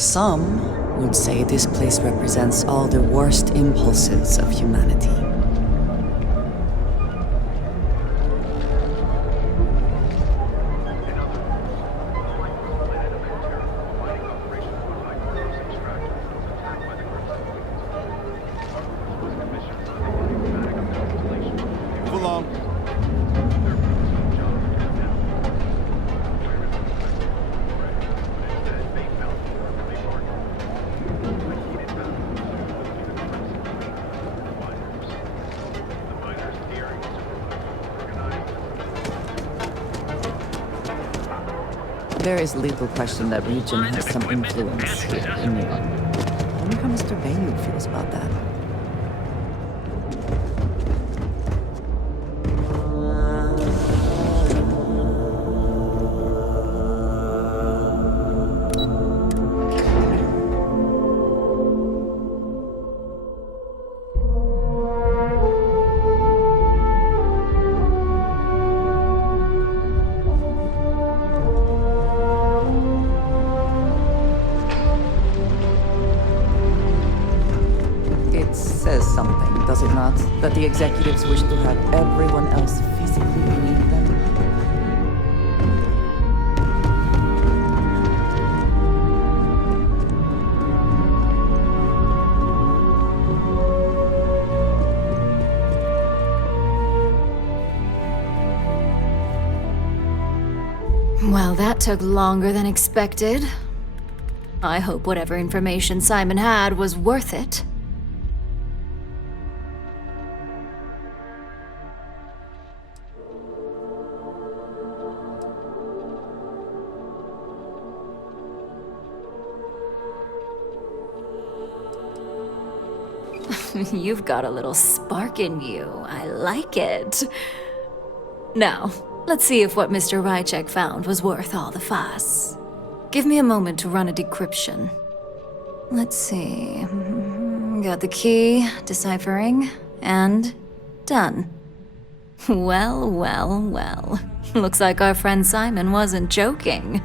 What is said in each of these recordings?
Some would say this place represents all the worst impulses of humanity. Move along. There is little question that region has some influence here in New York. I wonder how Mr. Bayou feels about that. Says something, does it not? That the executives wish to have everyone else physically beneath them? Well, that took longer than expected. I hope whatever information Simon had was worth it. You've got a little spark in you. I like it. Now, let's see if what Mr. Rychek found was worth all the fuss. Give me a moment to run a decryption. Let's see. Got the key, deciphering, and done. Well, well, well. Looks like our friend Simon wasn't joking.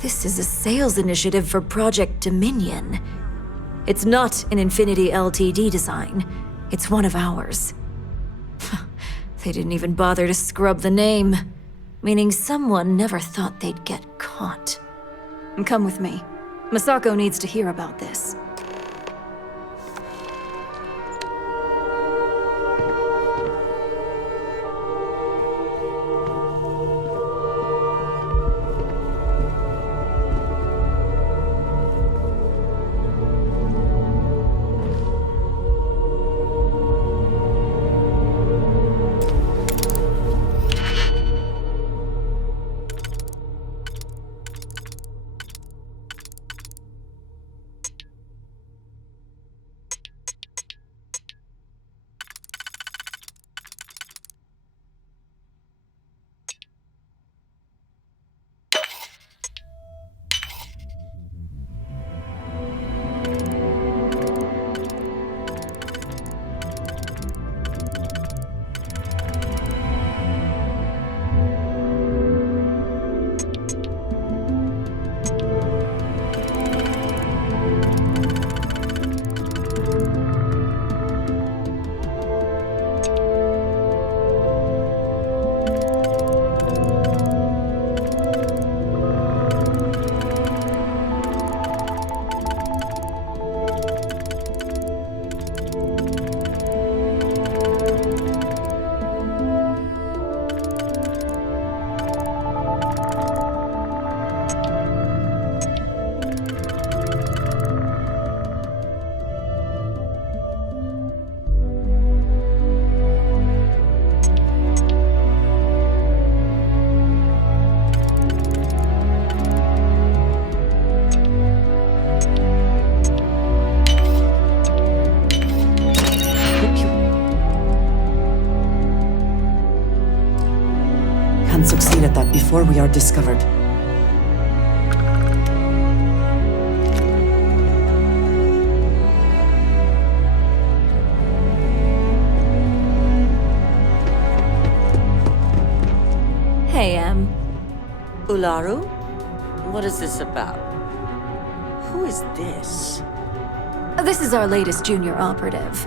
This is a sales initiative for Project Dominion. It's not an Infinity Ltd design. It's one of ours. They didn't even bother to scrub the name, meaning someone never thought they'd get caught. Come with me. Masako needs to hear about this. Can't succeed at that before we are discovered. Hey, Ularu? What is this about? Who Who is this? This is our latest junior operative.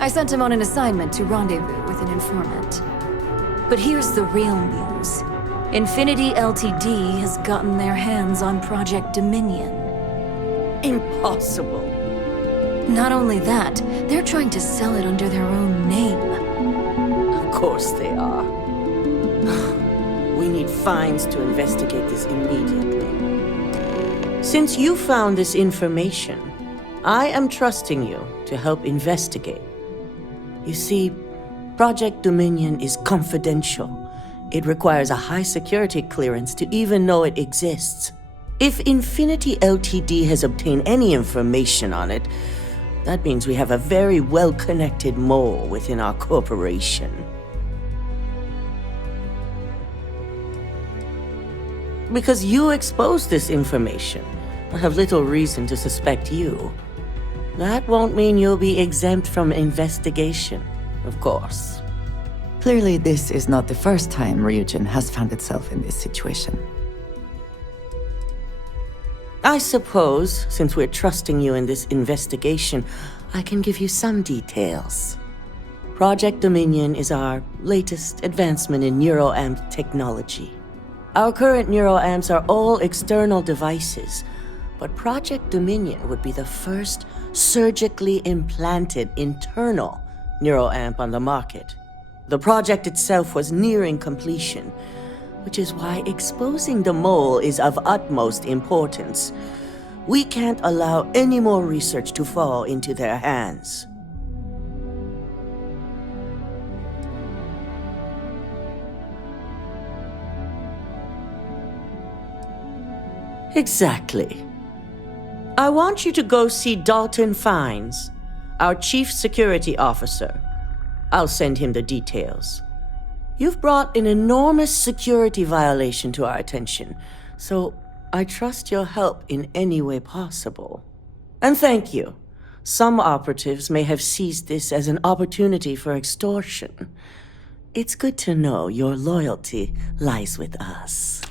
I sent him on an assignment to rendezvous with an informant. But here's the real news. Infinity Ltd has gotten their hands on Project Dominion. Impossible. Not only that, they're trying to sell it under their own name. Of course they are. We need fines to investigate this immediately. Since you found this information, I am trusting you to help investigate. You see, Project Dominion is confidential. It requires a high security clearance to even know it exists. If Infinity Ltd has obtained any information on it, that means we have a very well-connected mole within our corporation. Because you exposed this information, I have little reason to suspect you. That won't mean you'll be exempt from investigation, of course. Clearly, this is not the first time Ryujin has found itself in this situation. I suppose, since we're trusting you in this investigation, I can give you some details. Project Dominion is our latest advancement in neuroamp technology. Our current neuroamps are all external devices, but Project Dominion would be the first surgically implanted internal neuroamp on the market. The project itself was nearing completion, which is why exposing the mole is of utmost importance. We can't allow any more research to fall into their hands. Exactly. I want you to go see Dalton Fines, our Chief Security Officer. I'll send him the details. You've brought an enormous security violation to our attention, so I trust your help in any way possible. And thank you. Some operatives may have seized this as an opportunity for extortion. It's good to know your loyalty lies with us.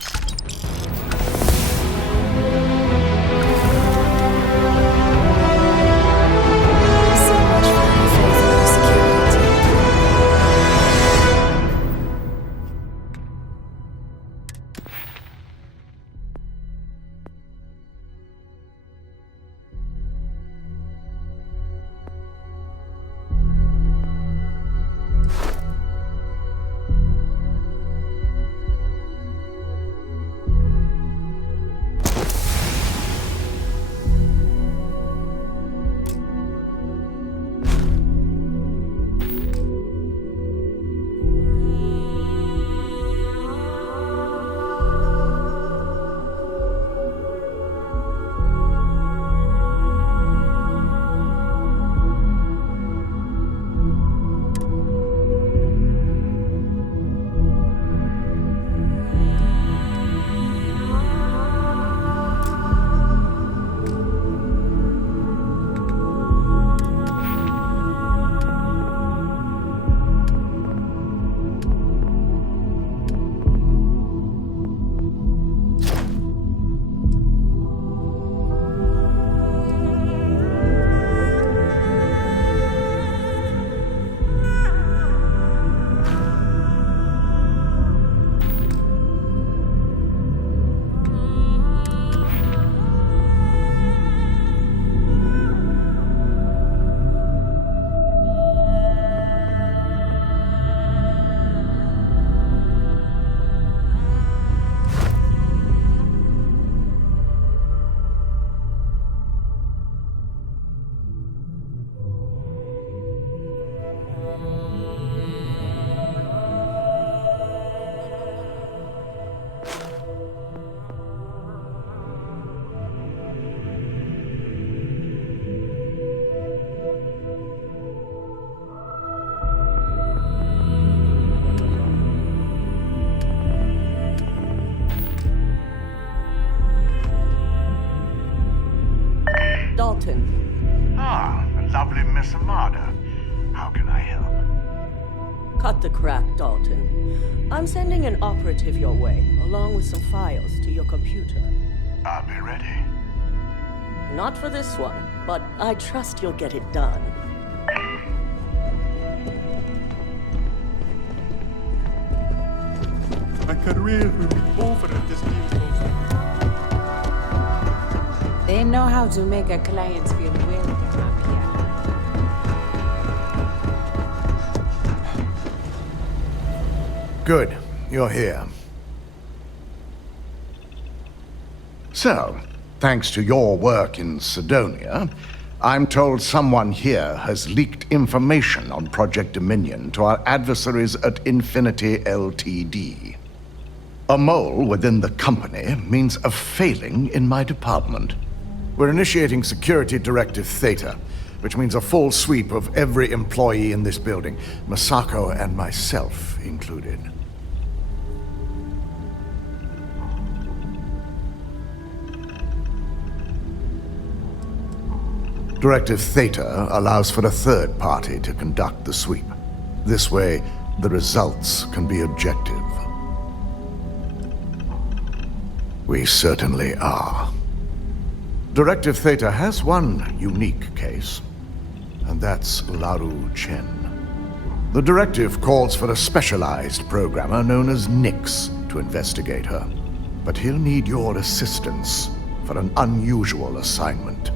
Dalton. Ah, lovely Miss Amada. How can I help? Cut the crap, Dalton. I'm sending an operative your way, along with some files to your computer. I'll be ready. Not for this one, but I trust you'll get it done. My career will be over at this deal goes on. They know how to make a client feel welcome up here. Good, you're here. So, thanks to your work in Sidonia, I'm told someone here has leaked information on Project Dominion to our adversaries at Infinity Ltd. A mole within the company means a failing in my department. We're initiating Security Directive Theta, which means a full sweep of every employee in this building, Masako and myself included. Directive Theta allows for a third party to conduct the sweep. This way, the results can be objective. We certainly are. Directive Theta has one unique case, and that's Laru Chen. The directive calls for a specialized programmer known as Nix to investigate her, but he'll need your assistance for an unusual assignment.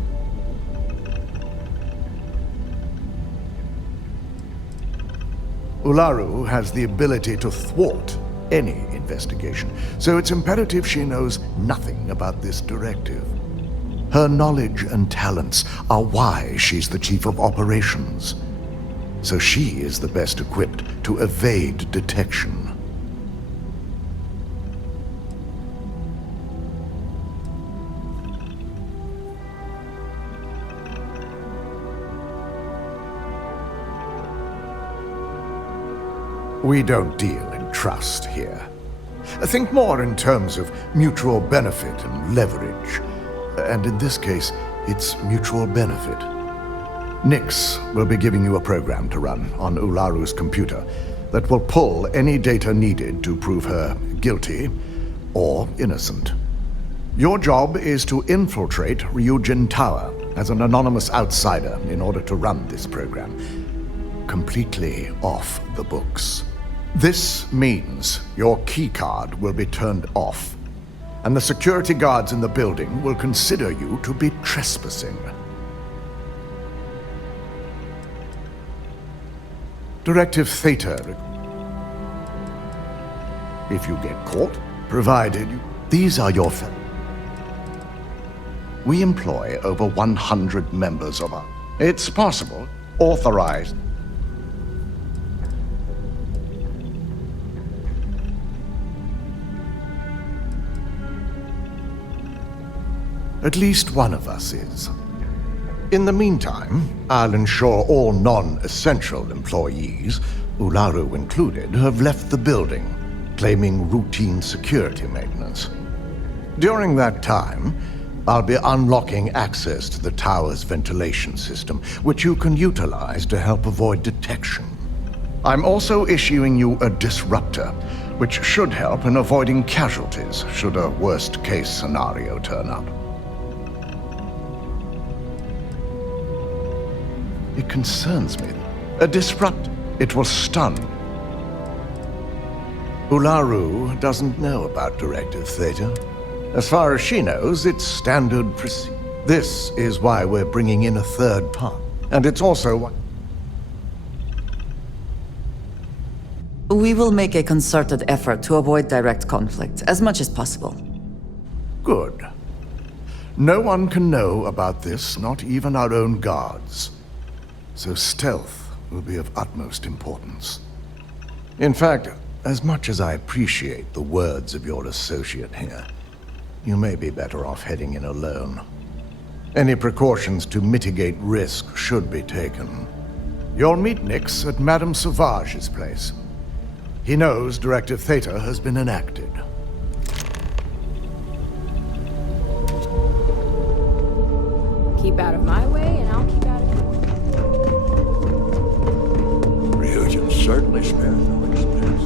Ularu has the ability to thwart any investigation, so it's imperative she knows nothing about this directive. Her knowledge and talents are why she's the chief of operations, so she is the best equipped to evade detection. We don't deal in trust here. Think more in terms of mutual benefit and leverage. And in this case, it's mutual benefit. Nix will be giving you a program to run on Ularu's computer that will pull any data needed to prove her guilty or innocent. Your job is to infiltrate Ryujin Tower as an anonymous outsider in order to run this program. Completely off the books. This means your keycard will be turned off, and the security guards in the building will consider you to be trespassing. Directive Theta. If you get caught, provided you... These are your... We employ over 100 members of our... It's possible. Authorized. At least one of us is. In the meantime, I'll ensure all non-essential employees, Ularu included, have left the building, claiming routine security maintenance. During that time, I'll be unlocking access to the tower's ventilation system, which you can utilize to help avoid detection. I'm also issuing you a disruptor, which should help in avoiding casualties should a worst-case scenario turn up. It concerns me. A disrupt. It will stun. Ularu doesn't know about Directive Theta. As far as she knows, it's standard procedure. This is why we're bringing in a third part. And it's also why... We will make a concerted effort to avoid direct conflict, as much as possible. Good. No one can know about this, not even our own guards. So stealth will be of utmost importance. In fact, as much as I appreciate the words of your associate here, you may be better off heading in alone. Any precautions to mitigate risk should be taken. You'll meet Nix at Madame Sauvage's place. He knows Directive Theta has been enacted. Keep out of my way, and I'll keep out of yours. Ryujin certainly spared no expense.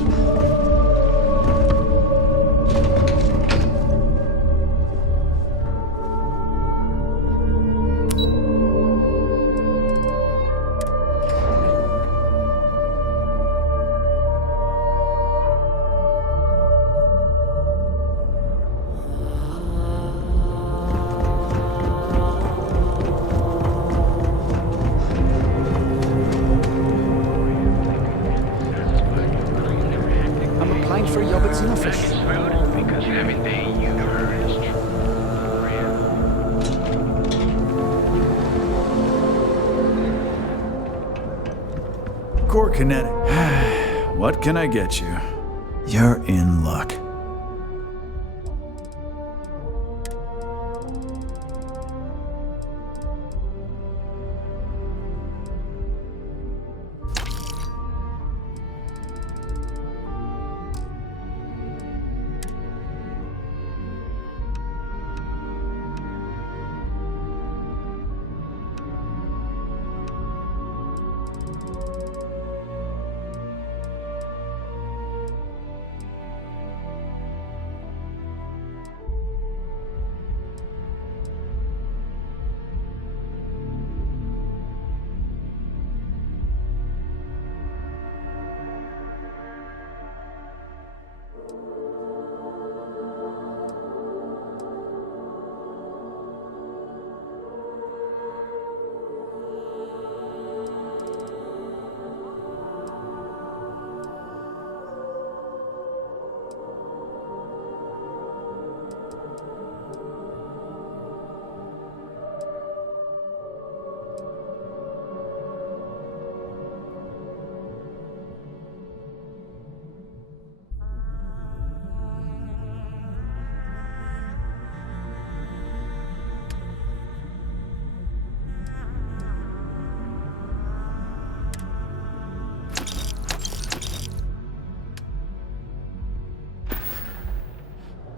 office. Because everything you heard is true. Core kinetic. What can I get you? You're in luck.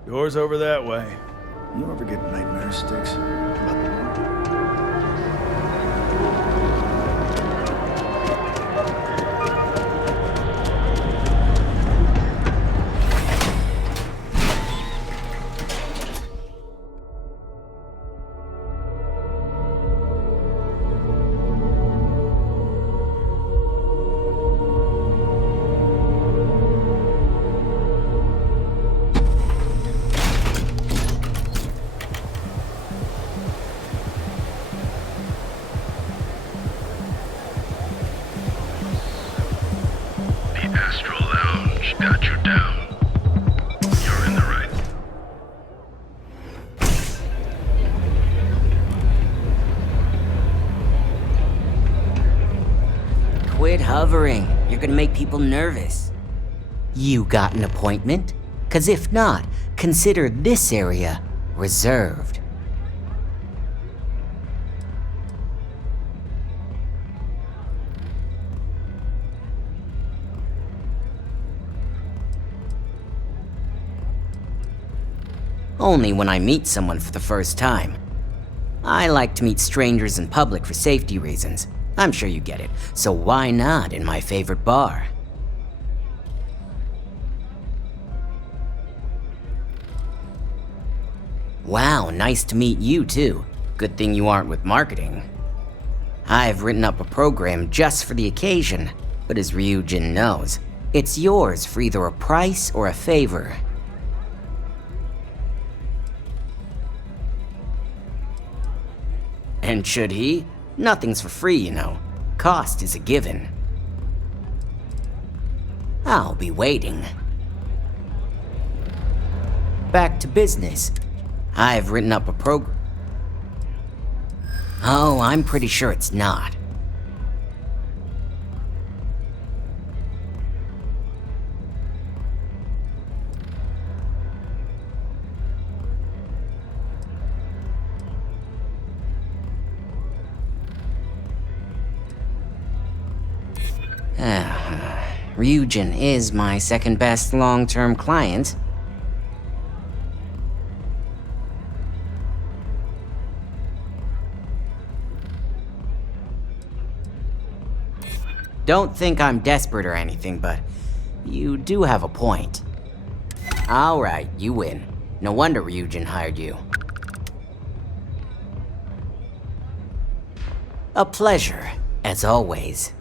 Door's over that way. You ever get nightmare sticks? Got you down. You're in the right. Quit hovering. You're gonna make people nervous. You got an appointment? 'Cause if not, consider this area reserved. Only when I meet someone for the first time. I like to meet strangers in public for safety reasons. I'm sure you get it, so why not in my favorite bar? Wow, nice to meet you too. Good thing you aren't with marketing. I've written up a program just for the occasion, but as Ryujin knows, it's yours for either a price or a favor. And should he? Nothing's for free, you know. Cost is a given. I'll be waiting. Back to business. I've written up a program. Oh, I'm pretty sure it's not. Ryujin is my second best long-term client. Don't think I'm desperate or anything, but you do have a point. Alright, you win. No wonder Ryujin hired you. A pleasure, as always.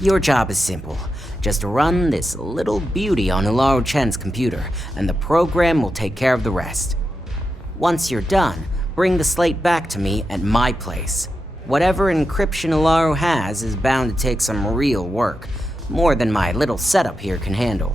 Your job is simple. Just run this little beauty on Ularu Chen's computer, and the program will take care of the rest. Once you're done, bring the slate back to me at my place. Whatever encryption Ularu has is bound to take some real work, more than my little setup here can handle.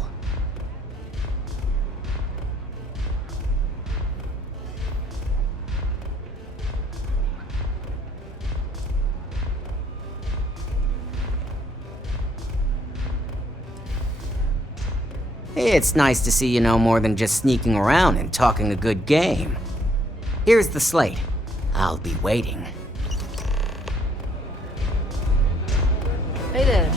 It's nice to see you know more than just sneaking around and talking a good game. Here's the slate. I'll be waiting. Hey there.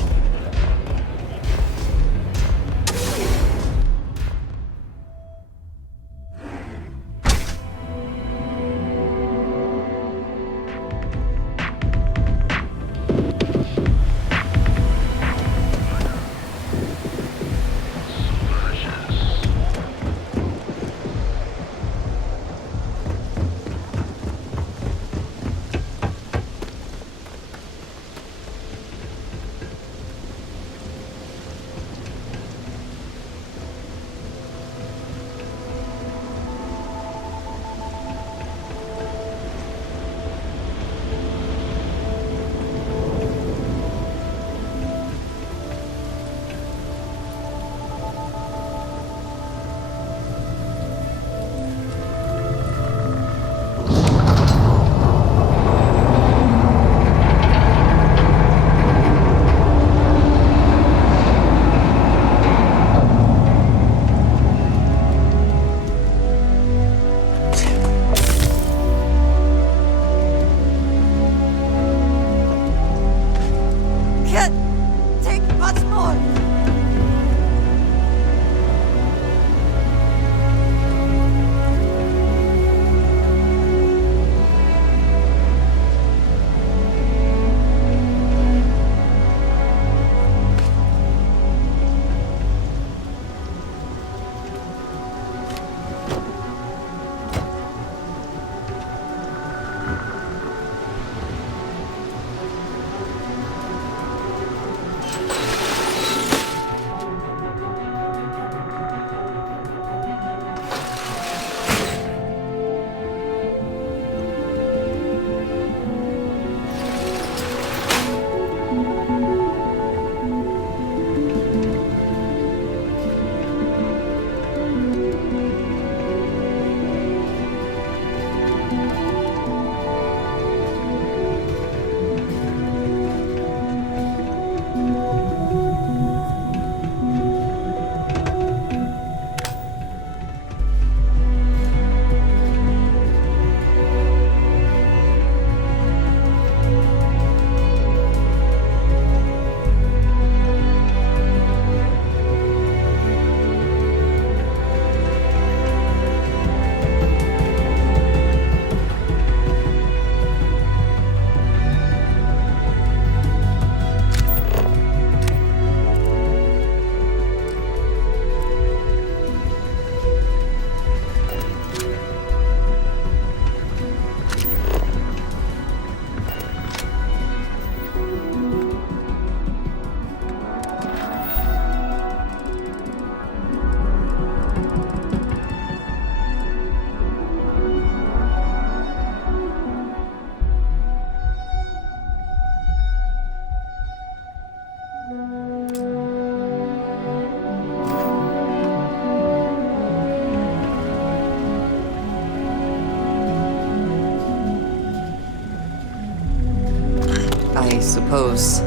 I suppose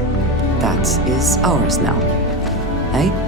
that is ours now, eh?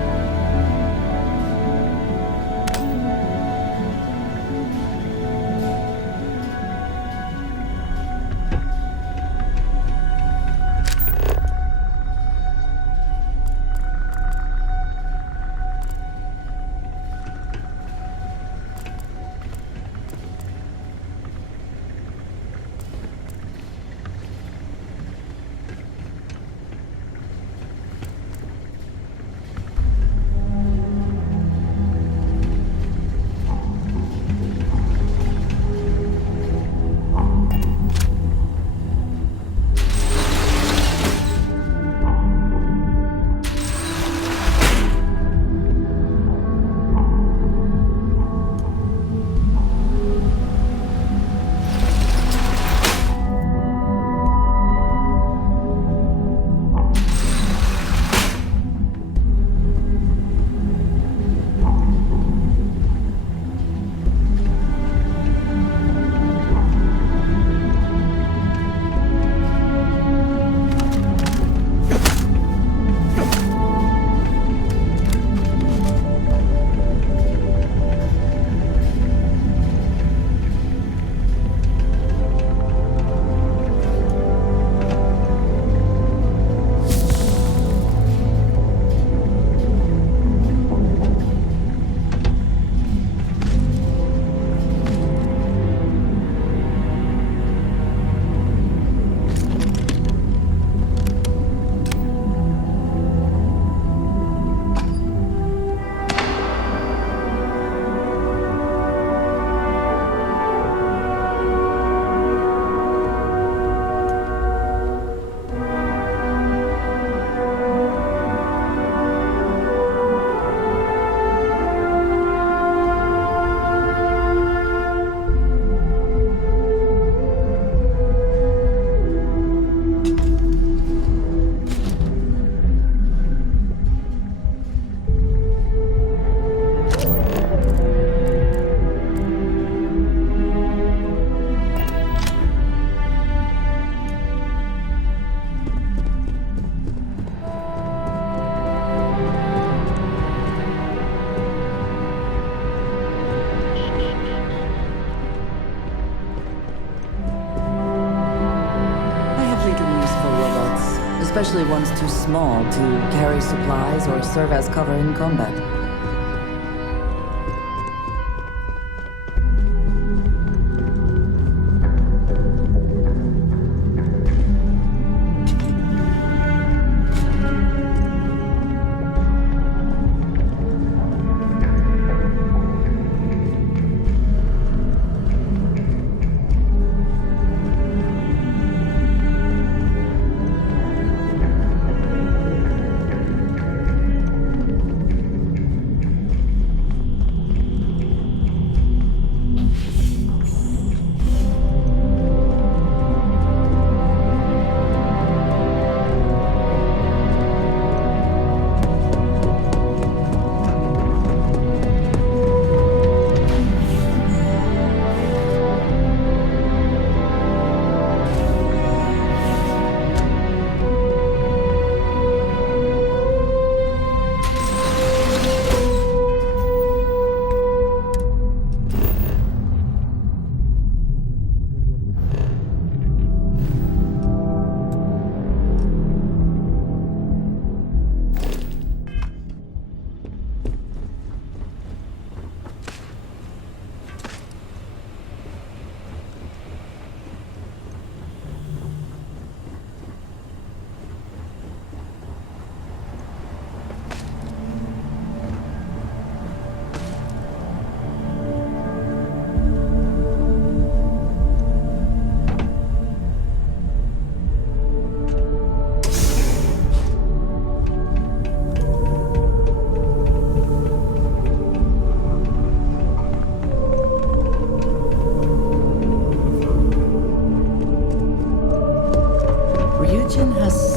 especially ones too small to carry supplies or serve as cover in combat.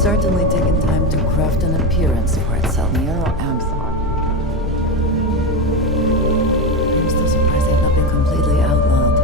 Certainly taken time to craft an appearance for itself. Nero Amthor. I'm still surprised they've not been completely outlawed.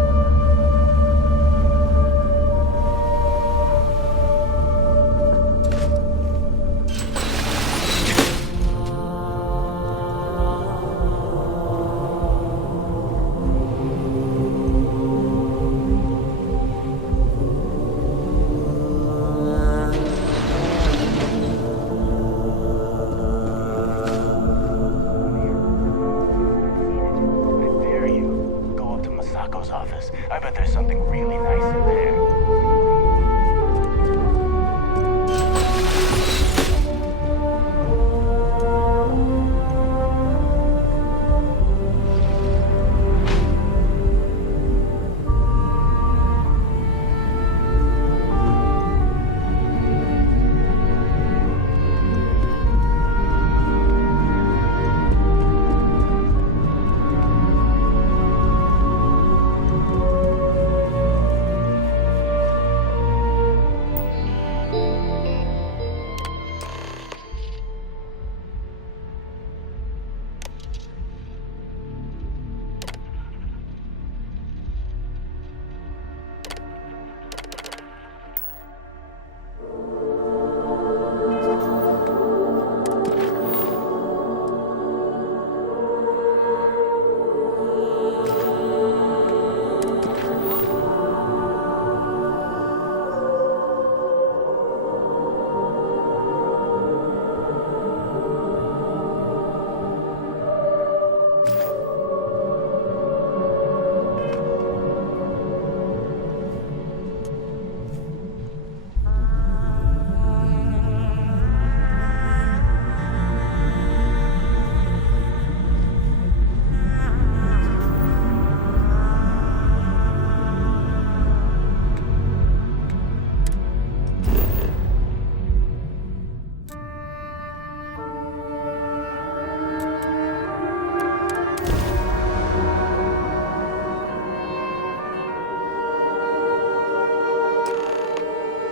Office. I bet there's something really nice in there.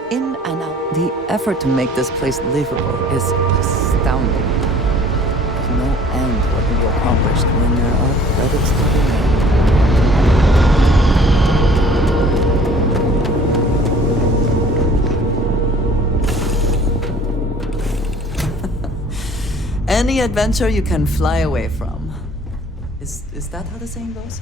In and out. The effort to make this place livable is astounding. There's no end what can be accomplished when there are credits to be made. Any adventure you can fly away from. Is that how the saying goes?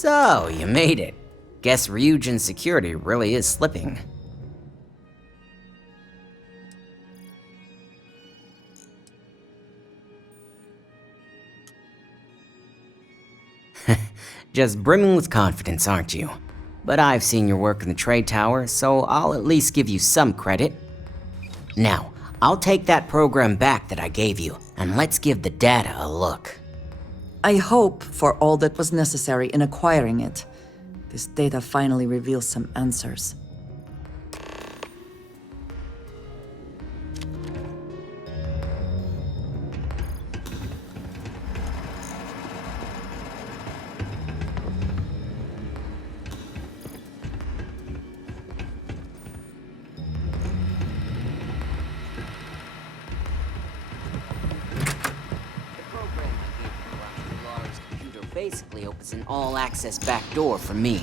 So, you made it. Guess Ryujin's security really is slipping. Just brimming with confidence, aren't you? But I've seen your work in the trade tower, so I'll at least give you some credit. Now, I'll take that program back that I gave you, and let's give the data a look. I hope for all that was necessary in acquiring it. This data finally reveals some answers. Basically opens an all-access backdoor for me.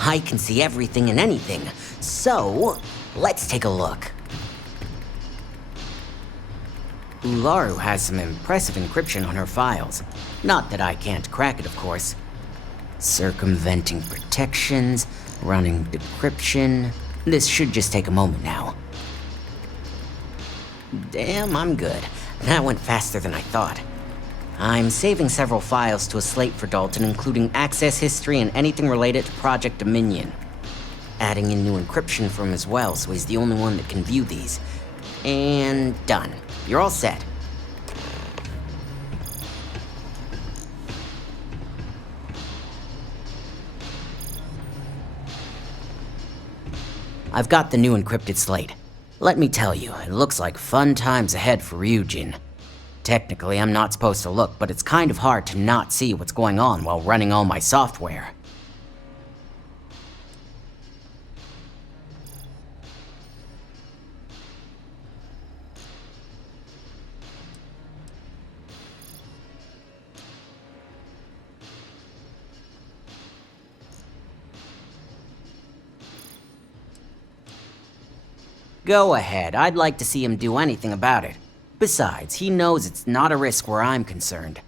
I can see everything and anything, so let's take a look. Ularu has some impressive encryption on her files. Not that I can't crack it, of course. Circumventing protections, running decryption. This should just take a moment now. Damn, I'm good. That went faster than I thought. I'm saving several files to a slate for Dalton, including access history and anything related to Project Dominion. Adding in new encryption for him as well, so he's the only one that can view these. And done. You're all set. I've got the new encrypted slate. Let me tell you, it looks like fun times ahead for Ryujin. Technically, I'm not supposed to look, but it's kind of hard to not see what's going on while running all my software. Go ahead, I'd like to see him do anything about it. Besides, he knows it's not a risk where I'm concerned.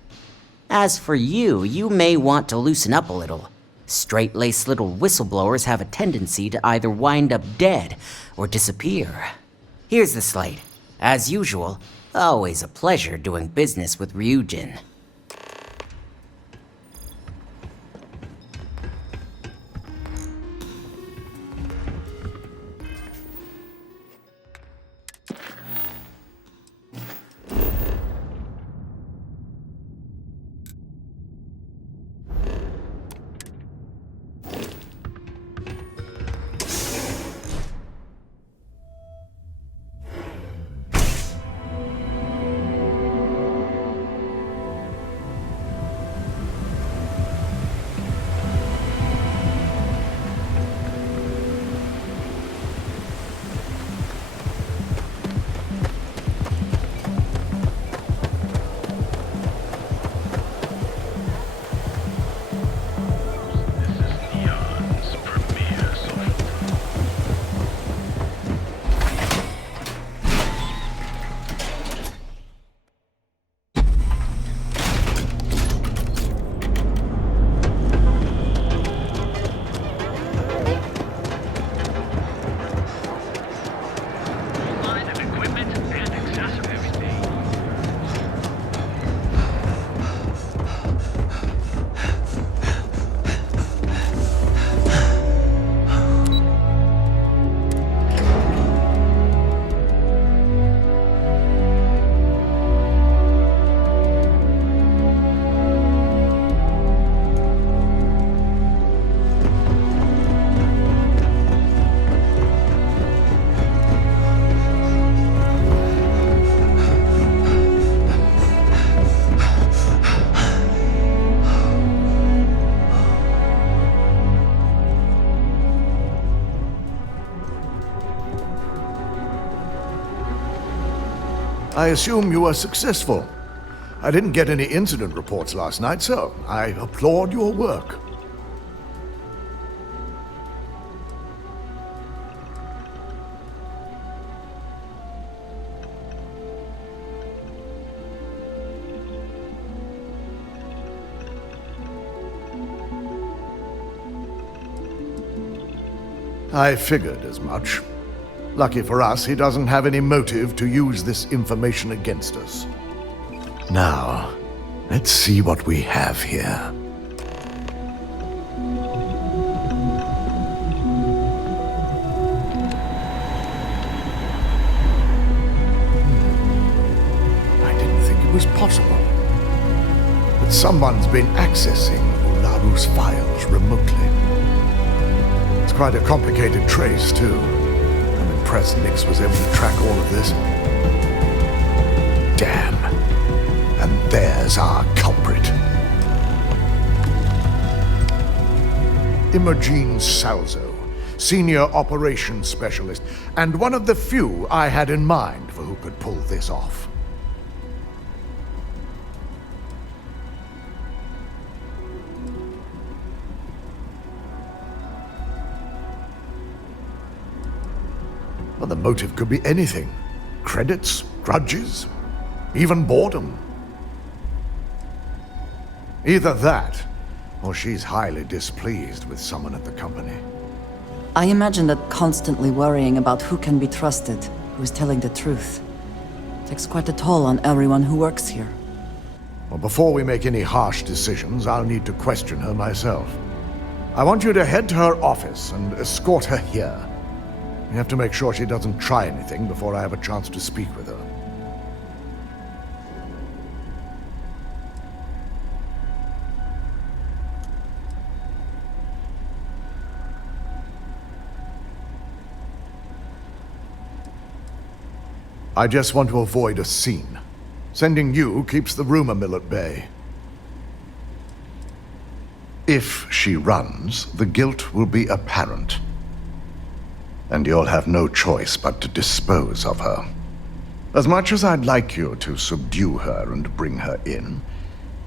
As for you, you may want to loosen up a little. Straight-laced little whistleblowers have a tendency to either wind up dead or disappear. Here's the slate. As usual, always a pleasure doing business with Ryujin. I assume you were successful. I didn't get any incident reports last night, so I applaud your work. I figured as much. Lucky for us, he doesn't have any motive to use this information against us. Now, let's see what we have here. I didn't think it was possible. But someone's been accessing Ularu's files remotely. It's quite a complicated trace, too. I'm impressed Nix was able to track all of this. Damn. And there's our culprit. Imogen Salzo, Senior Operations Specialist, and one of the few I had in mind for who could pull this off. Well, the motive could be anything. Credits, grudges, even boredom. Either that, or she's highly displeased with someone at the company. I imagine that constantly worrying about who can be trusted, who is telling the truth, takes quite a toll on everyone who works here. Well, before we make any harsh decisions, I'll need to question her myself. I want you to head to her office and escort her here. You have to make sure she doesn't try anything before I have a chance to speak with her. I just want to avoid a scene. Sending you keeps the rumor mill at bay. If she runs, the guilt will be apparent. And you'll have no choice but to dispose of her. As much as I'd like you to subdue her and bring her in,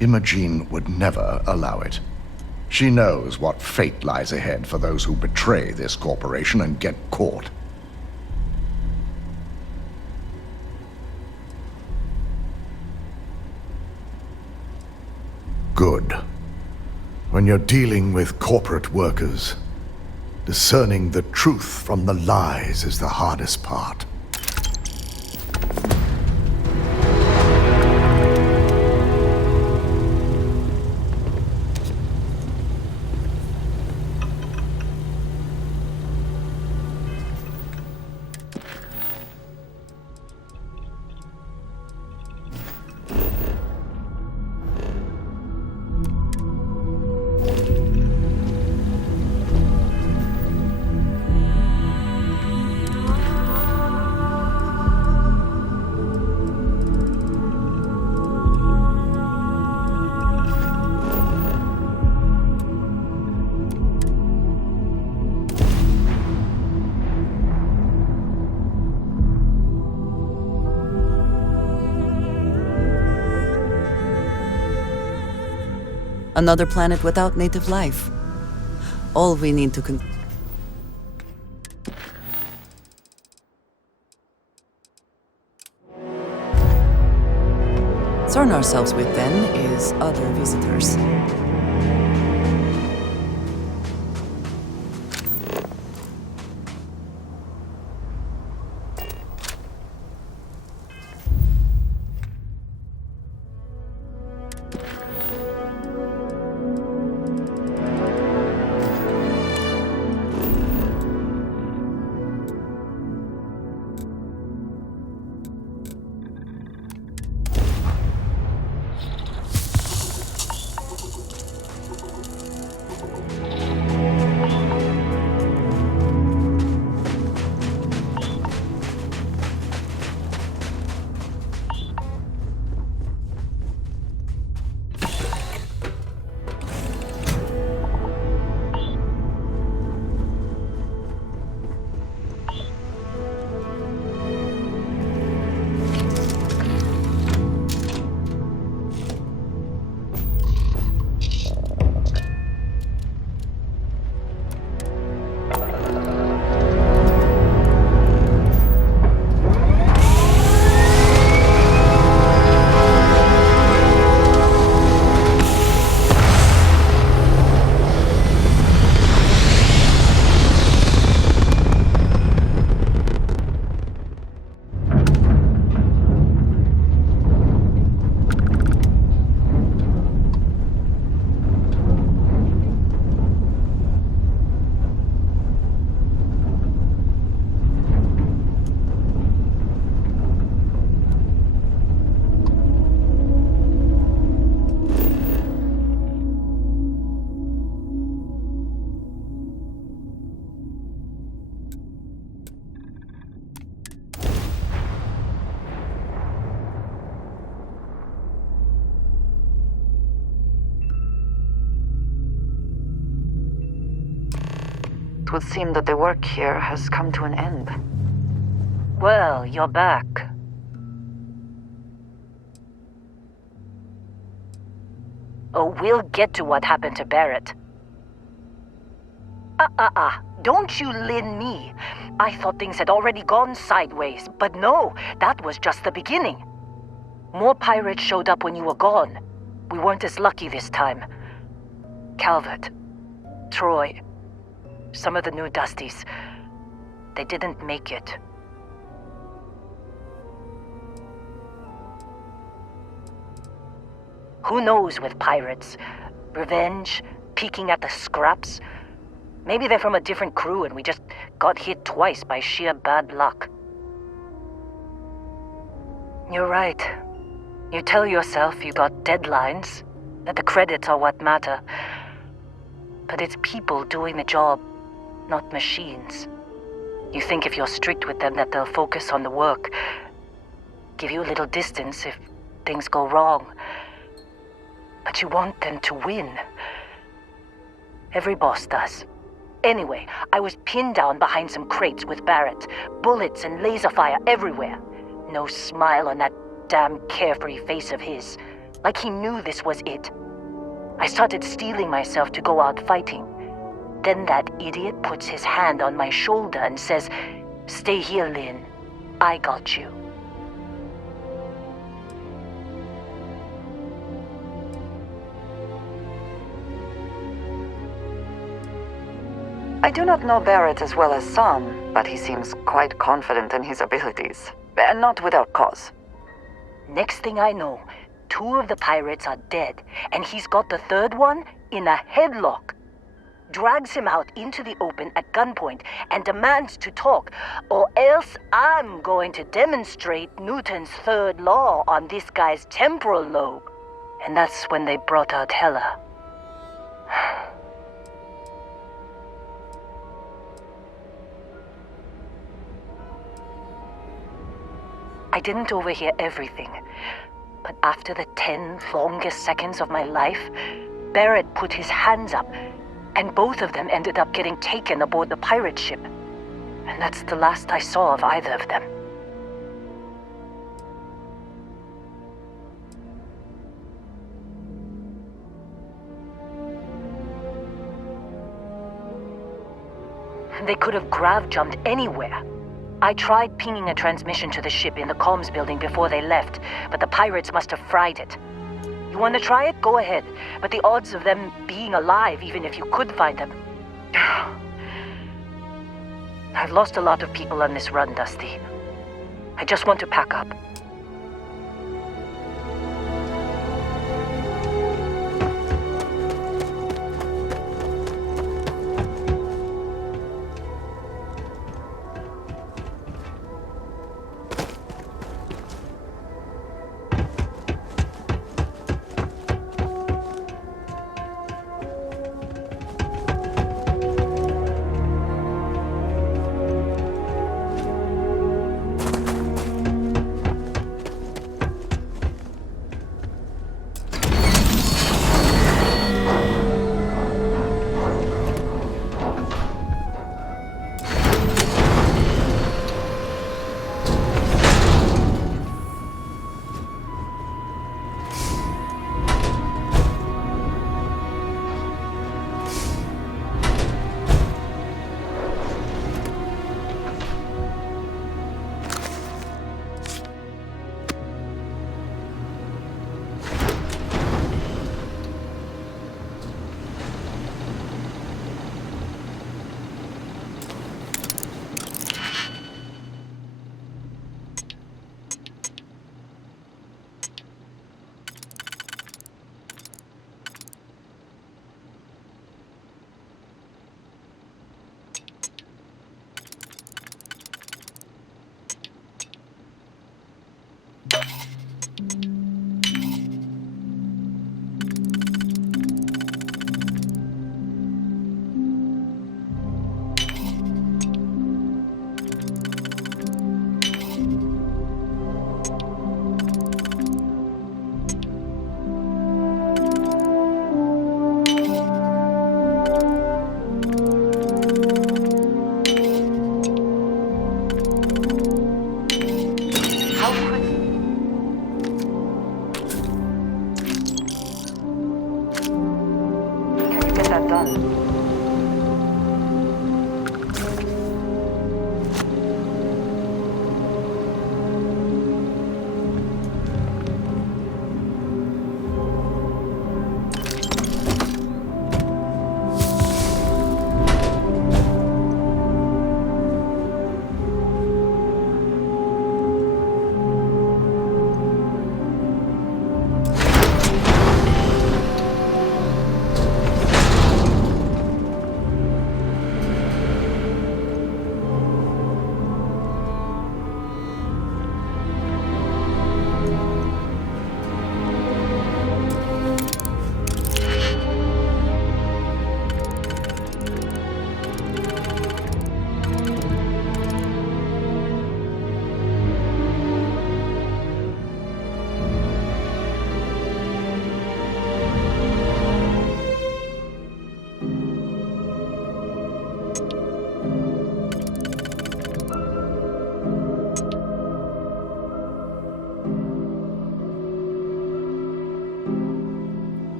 Imogen would never allow it. She knows what fate lies ahead for those who betray this corporation and get caught. Good. When you're dealing with corporate workers, discerning the truth from the lies is the hardest part. Another planet without native life. All we need to concern ourselves with, then, is other visitors. would seem that the work here has come to an end. Well, you're back. Oh, we'll get to what happened to Barrett. Don't you lin me. I thought things had already gone sideways, but no, that was just the beginning. More pirates showed up when you were gone. We weren't as lucky this time. Calvert, Troy, some of the new Dusties, they didn't make it. Who knows with pirates? Revenge, peeking at the scraps. Maybe they're from a different crew and we just got hit twice by sheer bad luck. You're right. You tell yourself you got deadlines, that the credits are what matter. But it's people doing the job, not machines. You think if you're strict with them that they'll focus on the work, give you a little distance if things go wrong. But you want them to win. Every boss does. Anyway, I was pinned down behind some crates with Barrett. Bullets and laser fire everywhere. No smile on that damn carefree face of his. Like he knew this was it. I started steeling myself to go out fighting. Then that idiot puts his hand on my shoulder and says, "Stay here, Lynn. I got you." I do not know Barrett as well as some, but he seems quite confident in his abilities. And not without cause. Next thing I know, 2 of the pirates are dead, and he's got the 3rd one in a headlock. Drags him out into the open at gunpoint and demands to talk, or else I'm going to demonstrate Newton's 3rd law on this guy's temporal lobe. And that's when they brought out Hela. I didn't overhear everything, but after the 10 longest seconds of my life, Barrett put his hands up, and both of them ended up getting taken aboard the pirate ship. And that's the last I saw of either of them. They could have grav-jumped anywhere. I tried pinging a transmission to the ship in the comms building before they left, but the pirates must have fried it. You want to try it? Go ahead. But the odds of them being alive, even if you could find them... I've lost a lot of people on this run, Dusty. I just want to pack up.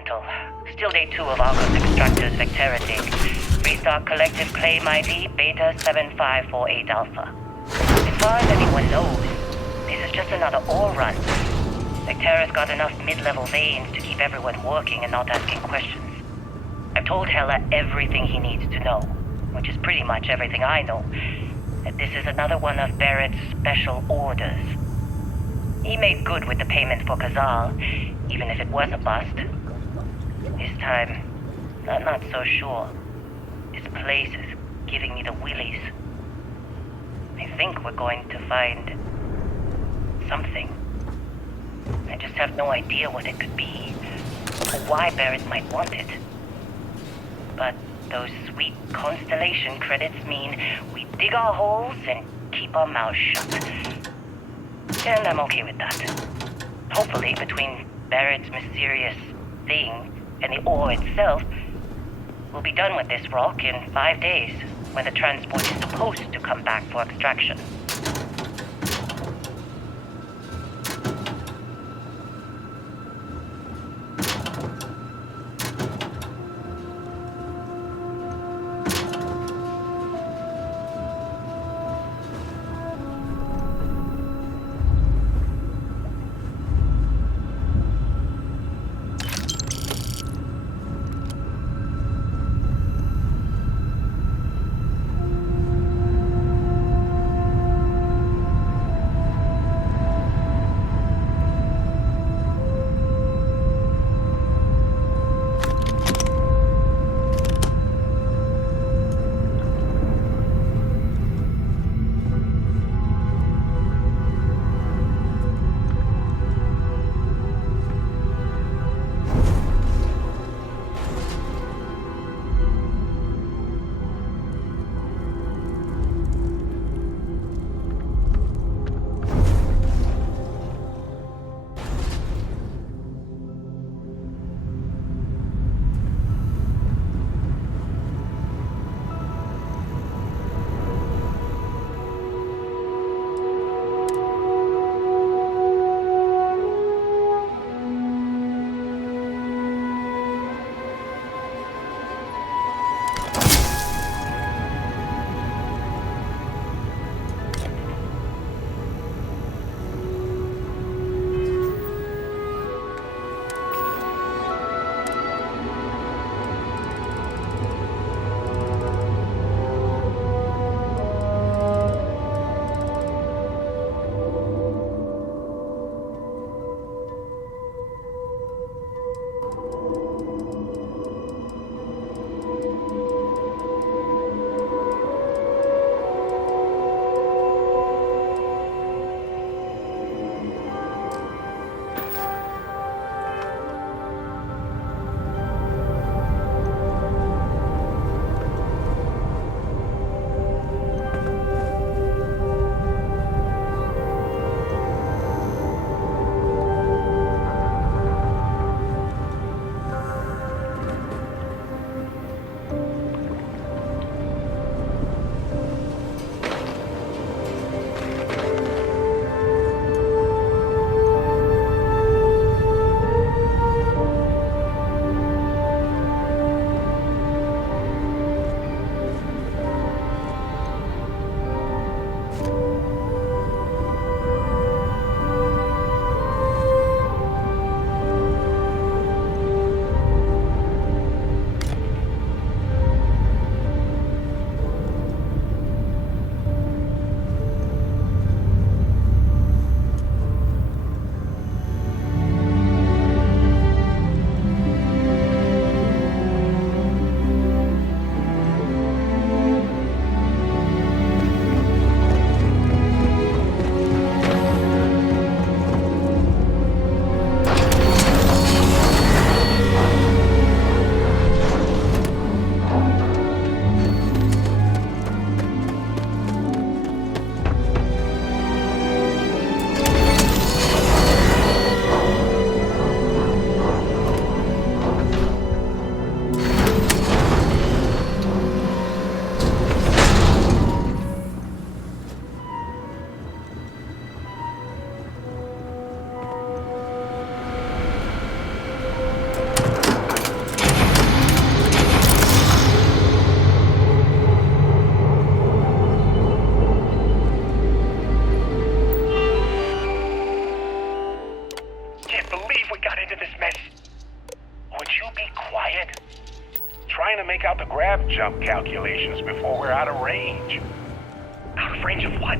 Elemental. Still day 2 of Argos Extractor's Vectera dig. Restart collective claim ID Beta 7548 Alpha. As far as anyone knows, this is just another ore run. Vectera's got enough mid-level veins to keep everyone working and not asking questions. I've told Hella everything he needs to know, which is pretty much everything I know. That this is another one of Barrett's special orders. He made good with the payment for Kazal, even if it was a bust. This time, I'm not so sure. This place is giving me the willies. I think we're going to find something. I just have no idea what it could be, or why Barrett might want it. But those sweet constellation credits mean we dig our holes and keep our mouths shut. And I'm okay with that. Hopefully, between Barrett's mysterious thing and the ore itself, we'll be done with this rock in 5 days, when the transport is supposed to come back for extraction. jump calculations before we're out of range. Out of range of what?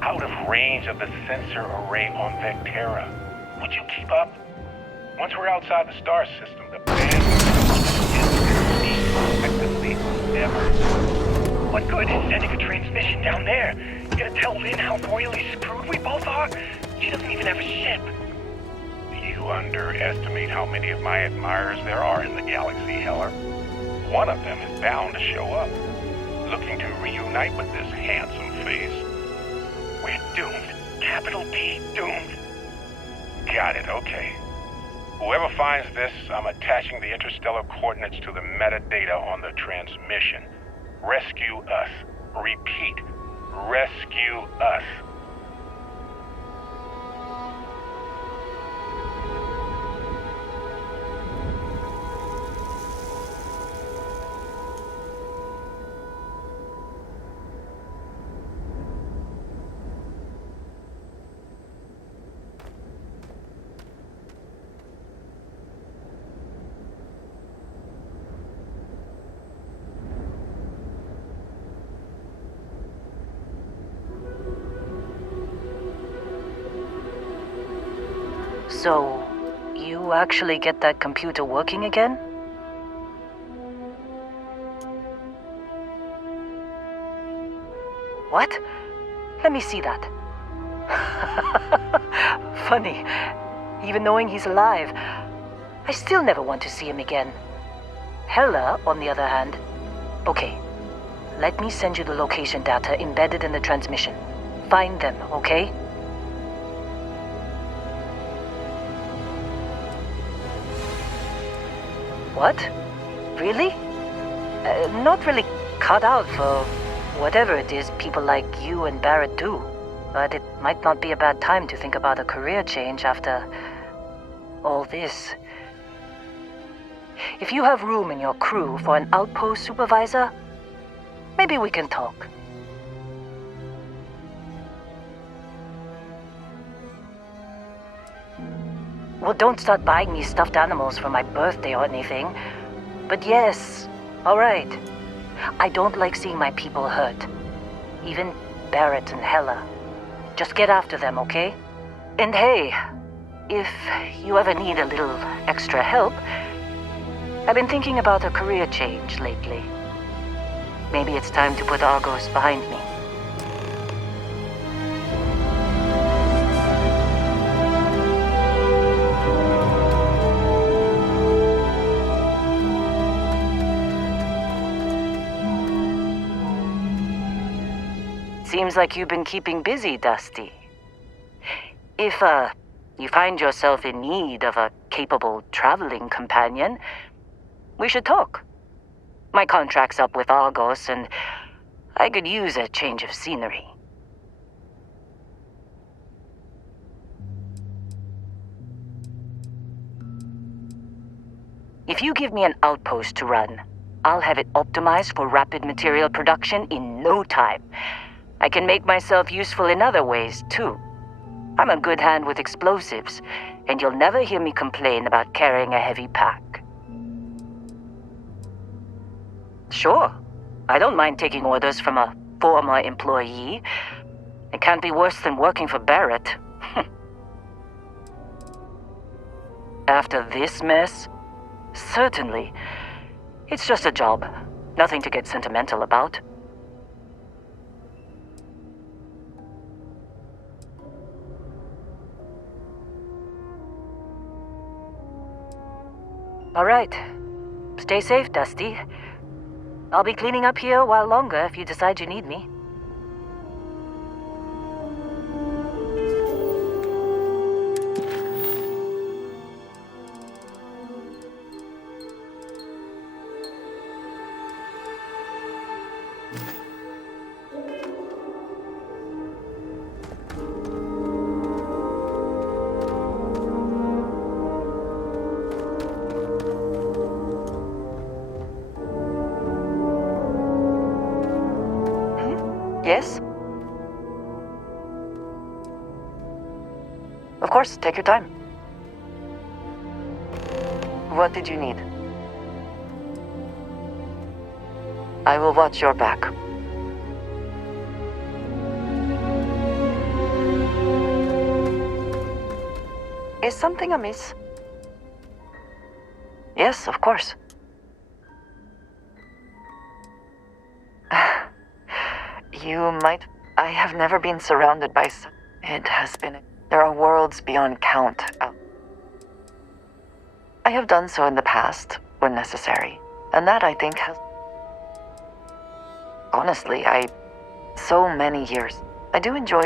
Out of range of the sensor array on Vectera. Would you keep up? Once we're outside the star system, the band is effectively never. What good is sending a transmission down there? You gonna tell Lynn how royally screwed we both are? She doesn't even have a ship. You underestimate how many of my admirers there are in the galaxy, Heller. One of them is bound to show up, looking to reunite with this handsome face. We're doomed. Capital D, doomed. Got it, okay. Whoever finds this, I'm attaching the interstellar coordinates to the metadata on the transmission. Rescue us. Repeat. Rescue us. So, you actually get that computer working again? What? Let me see that. Funny. Even knowing he's alive, I still never want to see him again. Hella, on the other hand. Okay, let me send you the location data embedded in the transmission. Find them, okay? What? Really? Not really cut out for whatever it is people like you and Barrett do. But it might not be a bad time to think about a career change after all this. If you have room in your crew for an outpost supervisor, maybe we can talk. Well, don't start buying me stuffed animals for my birthday or anything. But yes, all right. I don't like seeing my people hurt. Even Barrett and Hella. Just get after them, okay? And hey, if you ever need a little extra help, I've been thinking about a career change lately. Maybe it's time to put Argos behind me. Seems like you've been keeping busy, Dusty. If, you find yourself in need of a capable traveling companion, we should talk. My contract's up with Argos, and I could use a change of scenery. If you give me an outpost to run, I'll have it optimized for rapid material production in no time. I can make myself useful in other ways, too. I'm a good hand with explosives, and you'll never hear me complain about carrying a heavy pack. Sure, I don't mind taking orders from a former employee. It can't be worse than working for Barrett. After this mess? Certainly. It's just a job. Nothing to get sentimental about. All right. Stay safe, Dusty. I'll be cleaning up here a while longer if you decide you need me. Yes? Of course, take your time. What did you need? I will watch your back. Is something amiss? Yes, of course. You might... I have never been surrounded by... It has been... There are worlds beyond count. I have done so in the past, when necessary. And that, I think, has... Honestly, so many years. I do enjoy...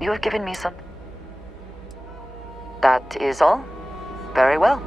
You have given me some... That is all? Very well.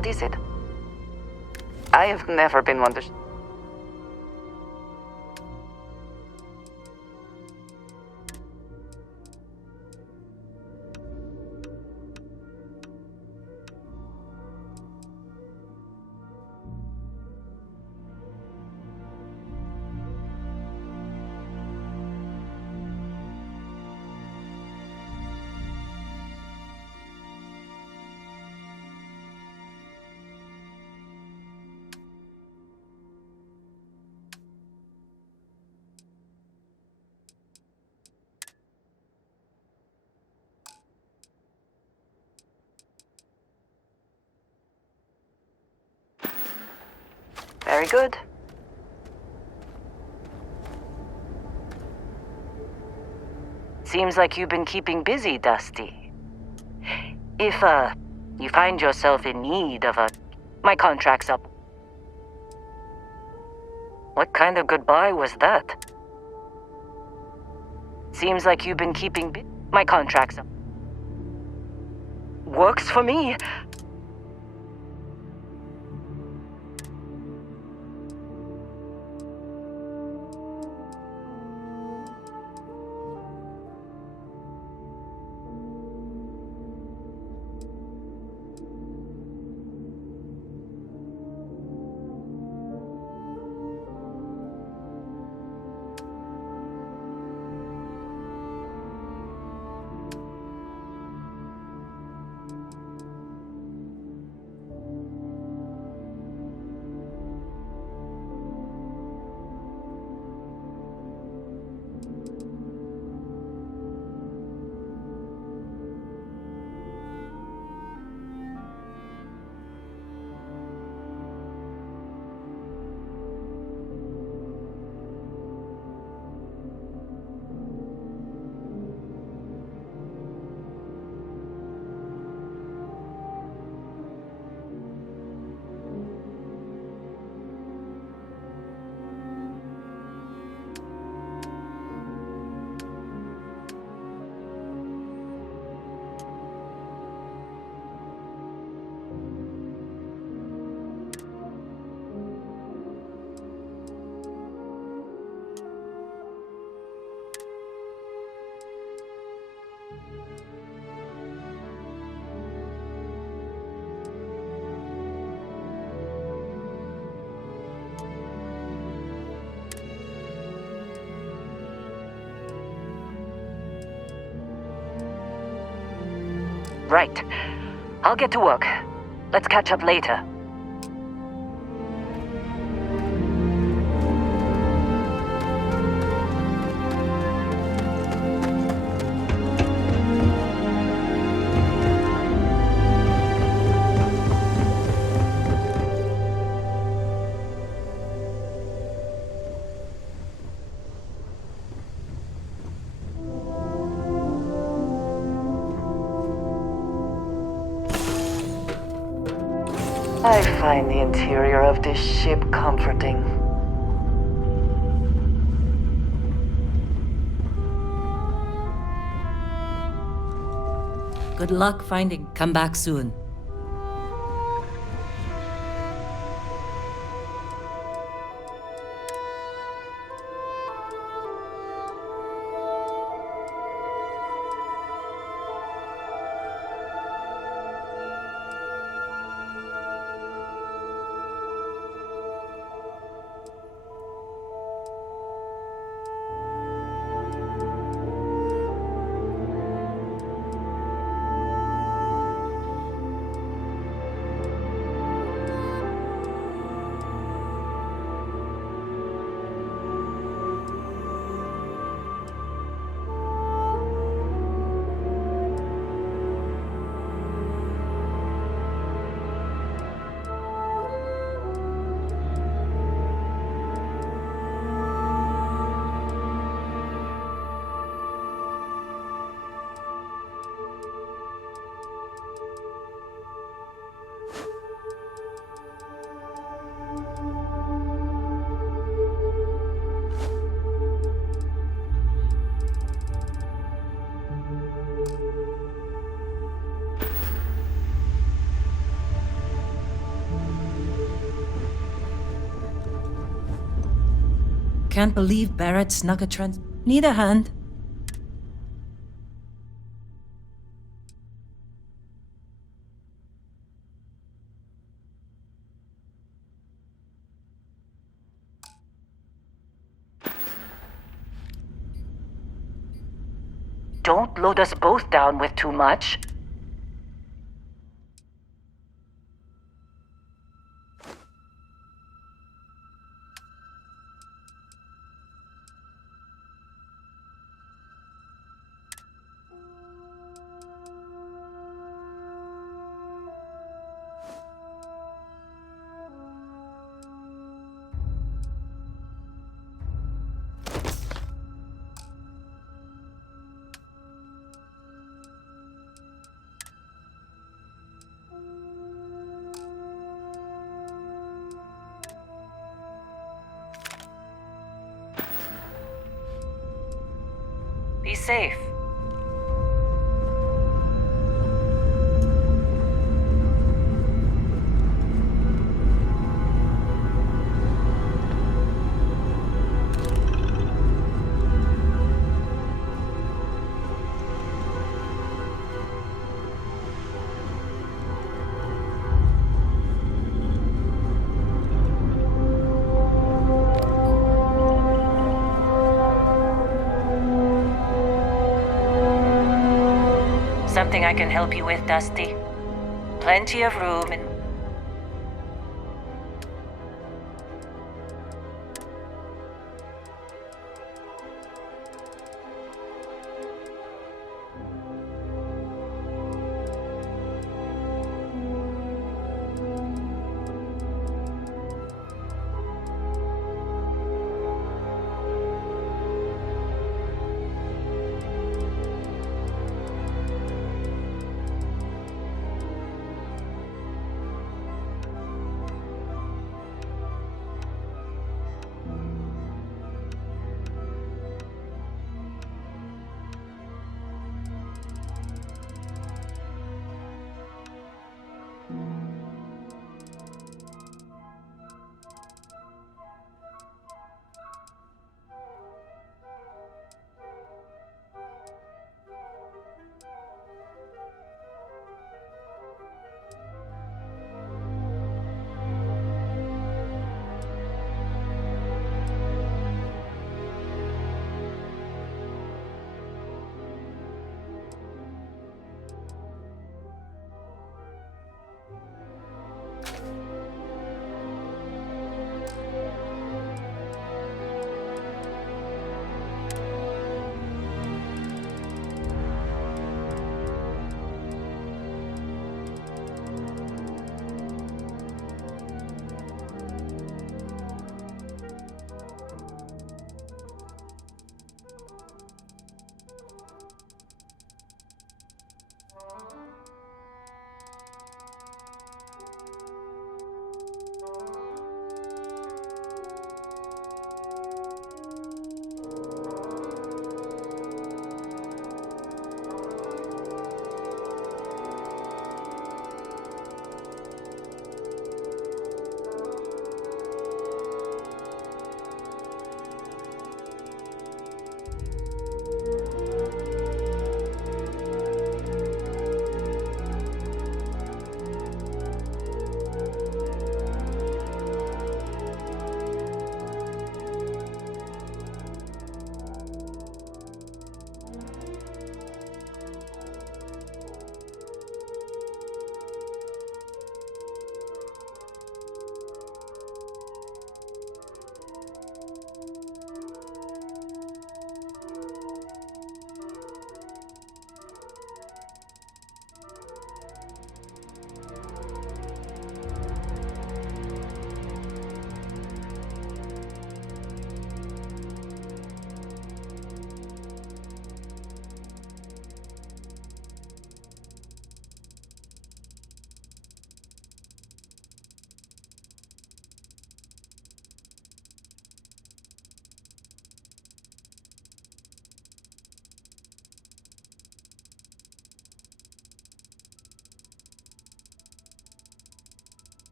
What is it? I have never been one to... Very good. Seems like you've been keeping busy, Dusty. If, you find yourself in need of my contract's up. What kind of goodbye was that? Seems like you've been keeping my contract's up. Works for me. Right. I'll get to work. Let's catch up later. I find the interior of this ship comforting. Good luck finding. Come back soon. can't believe Barrett snuck a Need a hand? Don't load us both down with too much. Be safe. Something I can help you with, Dusty? Plenty of room and...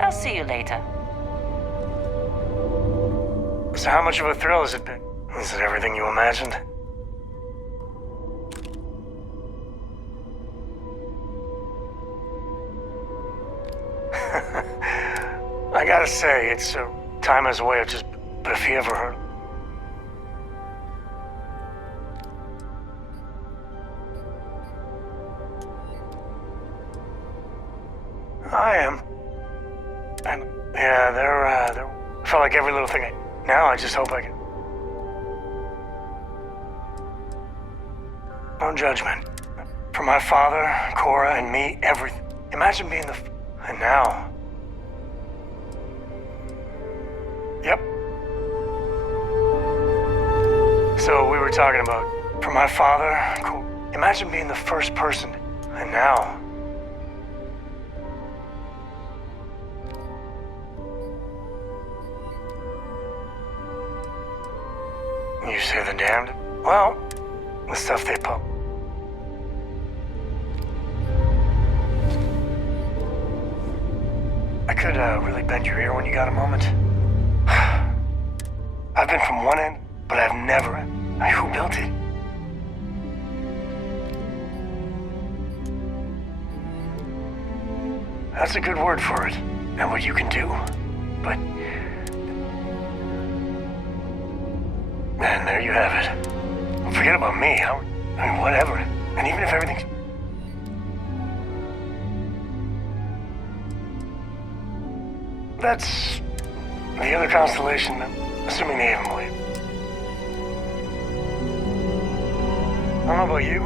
I'll see you later. So how much of a thrill has it been? Is it everything you imagined? I gotta say, it's time has a way of just... But if you ever heard... I am. And, yeah, they're... felt like every little thing Now I just hope I can... No judgment. For my father, Cora, and me, everything. Imagine being the... And now... Yep. So we were talking about... For my father, imagine being the first person... And now... You say the damned? Well, the stuff they pump. I could really bend your ear when you got a moment. I've been from one end, but I've never... Who built it? That's a good word for it, and what you can do. But... And there you have it. Forget about me, I mean, whatever. And even if everything's... That's... the other constellation, assuming they even believe. I don't know about you.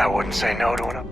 I wouldn't say no to an...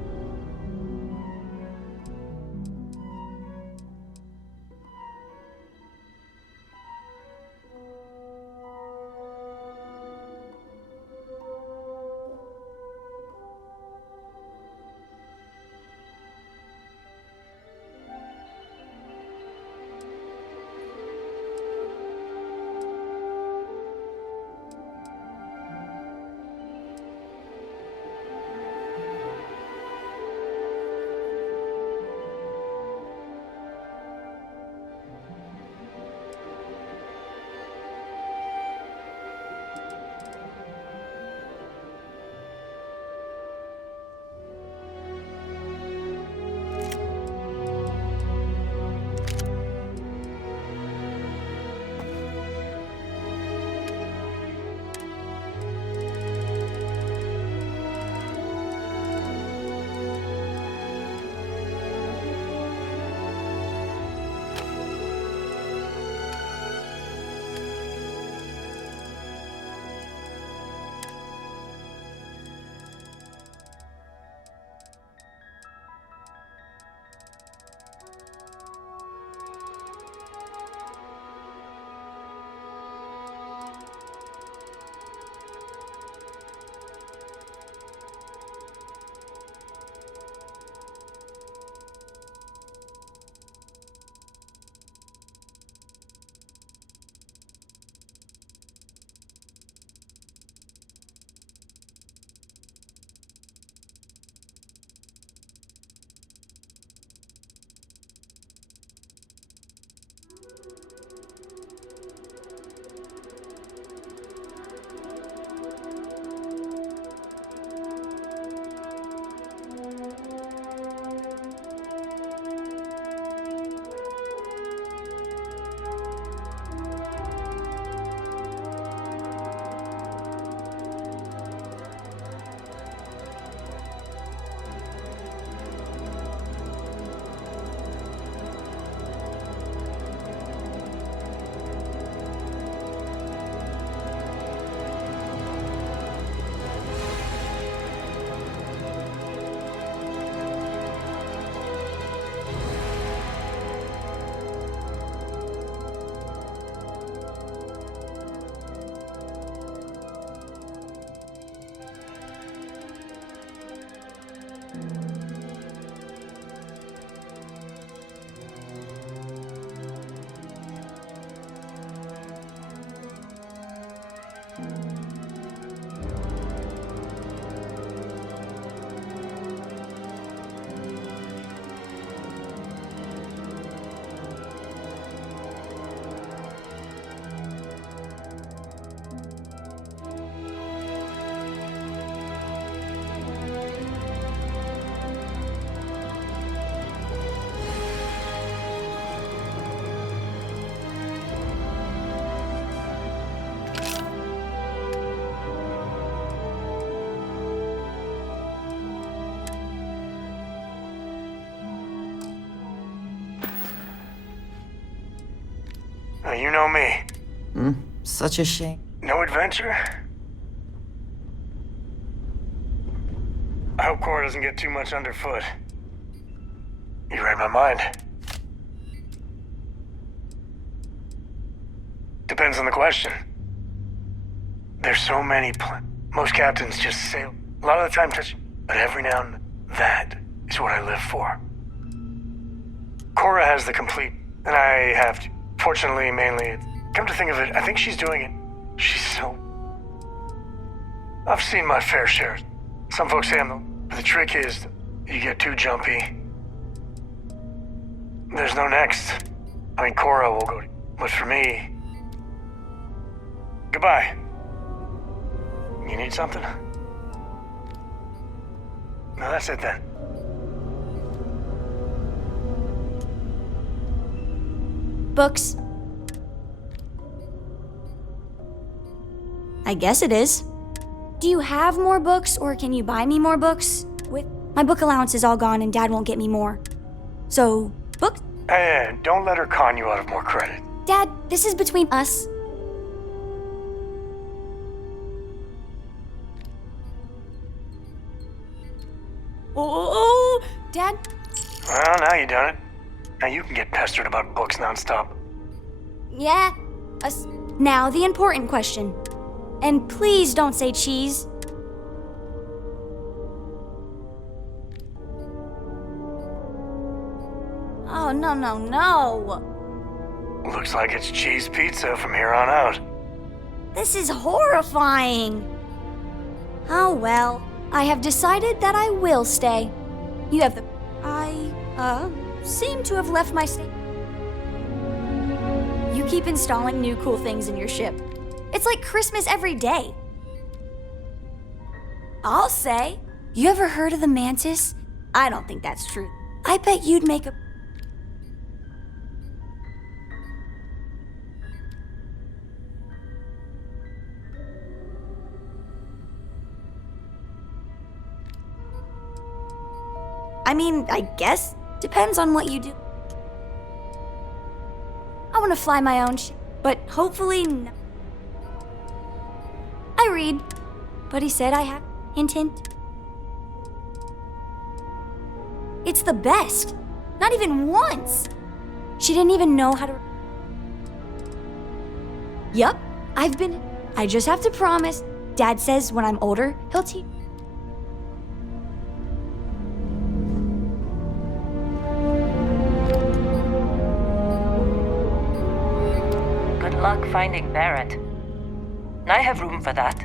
Now, you know me. Such a shame. No adventure? I hope Cora doesn't get too much underfoot. You read my mind. Depends on the question. There's so many most captains just sail. A lot of the time touching. But every now and then, that is what I live for. Cora has the complete, and I have to. Fortunately, mainly, come to think of it, I think she's doing it. She's so... I've seen my fair share. Some folks say the trick is you get too jumpy. There's no next. I mean, Cora will go, but for me... Goodbye. You need something? No, that's it then. Books. I guess it is. Do you have more books, or can you buy me more books? My book allowance is all gone and Dad won't get me more. So, books? Hey, don't let her con you out of more credit. Dad, this is between us. Oh, Dad? Well, now you done it. Now you can get pestered about books nonstop. Yeah. Now the important question. And please don't say cheese. Oh, no. Looks like it's cheese pizza from here on out. This is horrifying. Oh, well. I have decided that I will stay. You have the... I seem to have left my state. You keep installing new cool things in your ship. It's like Christmas every day. I'll say. You ever heard of the Mantis? I don't think that's true. I bet you'd make a... I mean, I guess. Depends on what you do. I want to fly my own ship, but hopefully no. I read, but he said I have... Hint, hint. It's the best. Not even once. She didn't even know how to... Yup, I've been... I just have to promise. Dad says when I'm older, he'll teach... Good luck finding Barrett. I have room for that.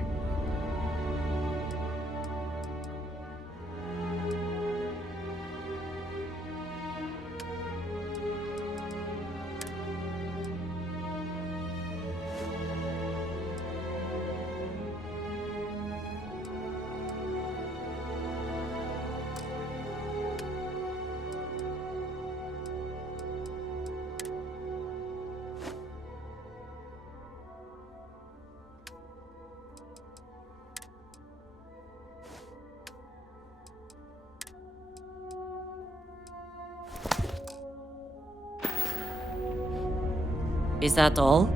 Is that all?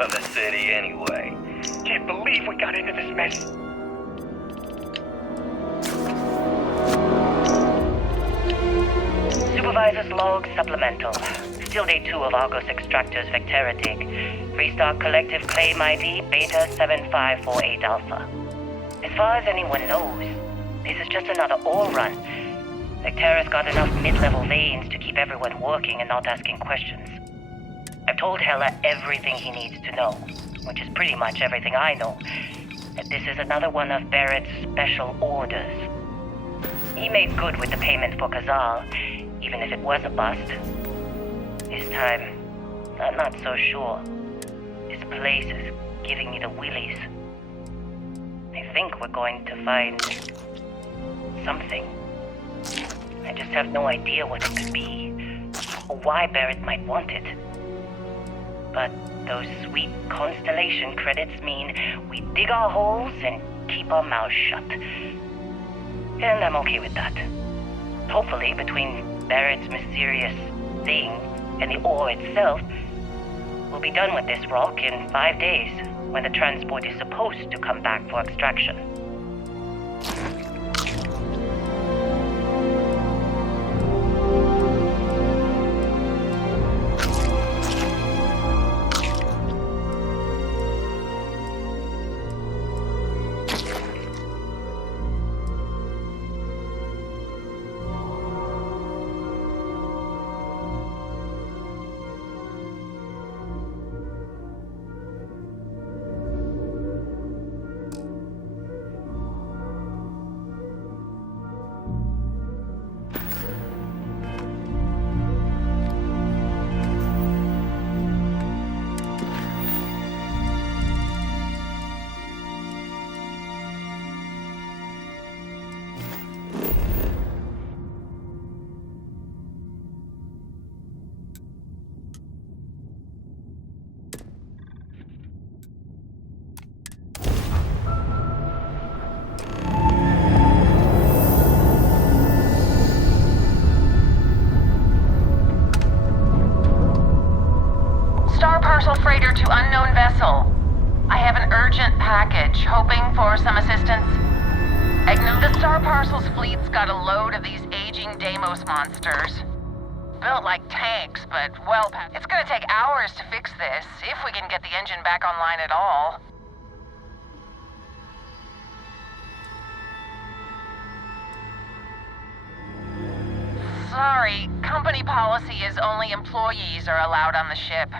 Of the city anyway. Can't believe we got into this mess. Supervisor's log supplemental. Still day 2 of Argos Extractor's Vectera dig. Restart collective claim ID Beta 7548 Alpha. As far as anyone knows, this is just another ore run. Vectera's got enough mid-level veins to keep everyone working and not asking questions. I've told Hella everything he needs to know, which is pretty much everything I know. That this is another one of Barrett's special orders. He made good with the payment for Kazal, even if it was a bust. This time, I'm not so sure. This place is giving me the willies. I think we're going to find something. I just have no idea what it could be, or why Barrett might want it. But those sweet constellation credits mean we dig our holes and keep our mouths shut. And I'm okay with that. Hopefully, between Barrett's mysterious thing and the ore itself, we'll be done with this rock in 5 days, when the transport is supposed to come back for extraction. Freighter to unknown vessel. I have an urgent package, hoping for some assistance. The Star Parcel's fleet's got a load of these aging Deimos monsters. Built like tanks, but well past. It's gonna take hours to fix this, if we can get the engine back online at all. Sorry, company policy is only employees are allowed on the ship.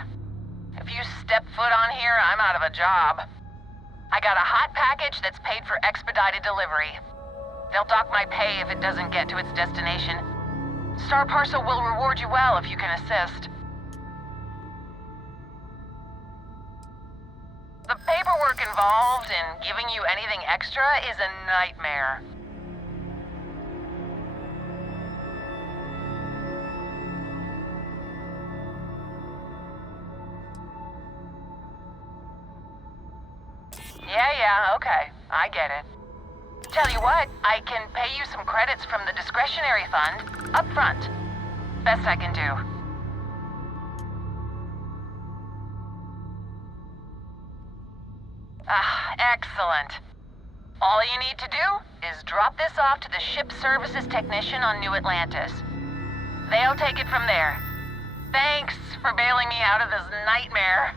If you step foot on here, I'm out of a job. I got a hot package that's paid for expedited delivery. They'll dock my pay if it doesn't get to its destination. Star Parcel will reward you well if you can assist. The paperwork involved in giving you anything extra is a nightmare. Yeah, okay. I get it. Tell you what, I can pay you some credits from the discretionary fund up front. Best I can do. Excellent. All you need to do is drop this off to the ship services technician on New Atlantis. They'll take it from there. Thanks for bailing me out of this nightmare.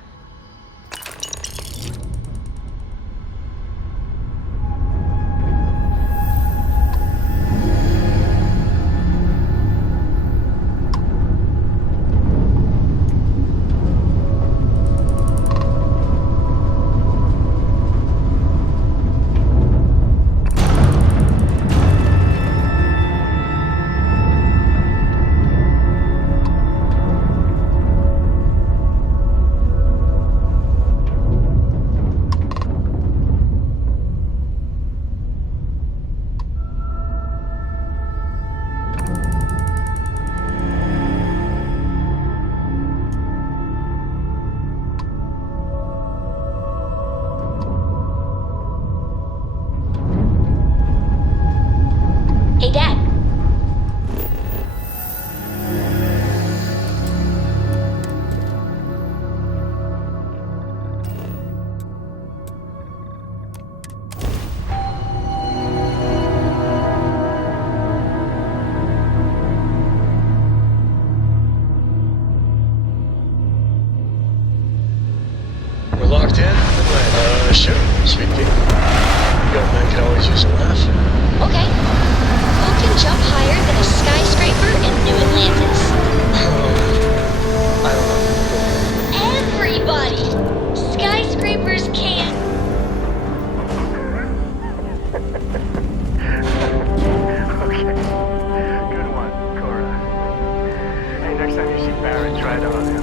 sure, sweet pea. Young man can always use a laugh. Okay. Who can jump higher than a skyscraper in New Atlantis? I don't know. Everybody! Skyscrapers can't. Okay. Good one, Cora. Hey, next time you see Barrett, try it out on him.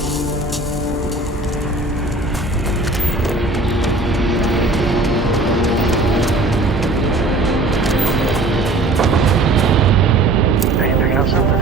Hey, you picking up something?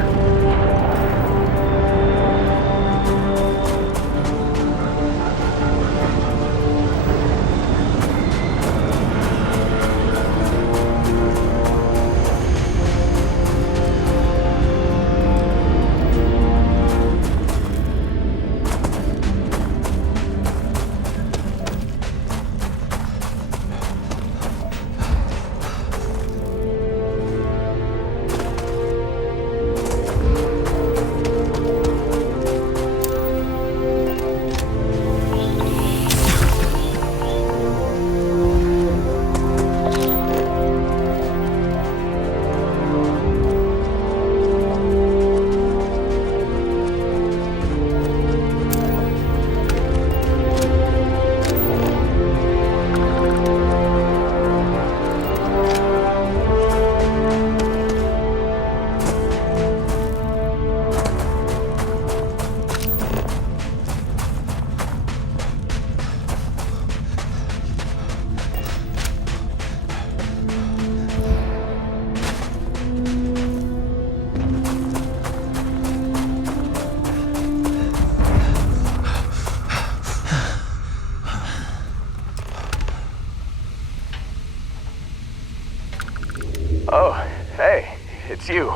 Oh, hey, it's you.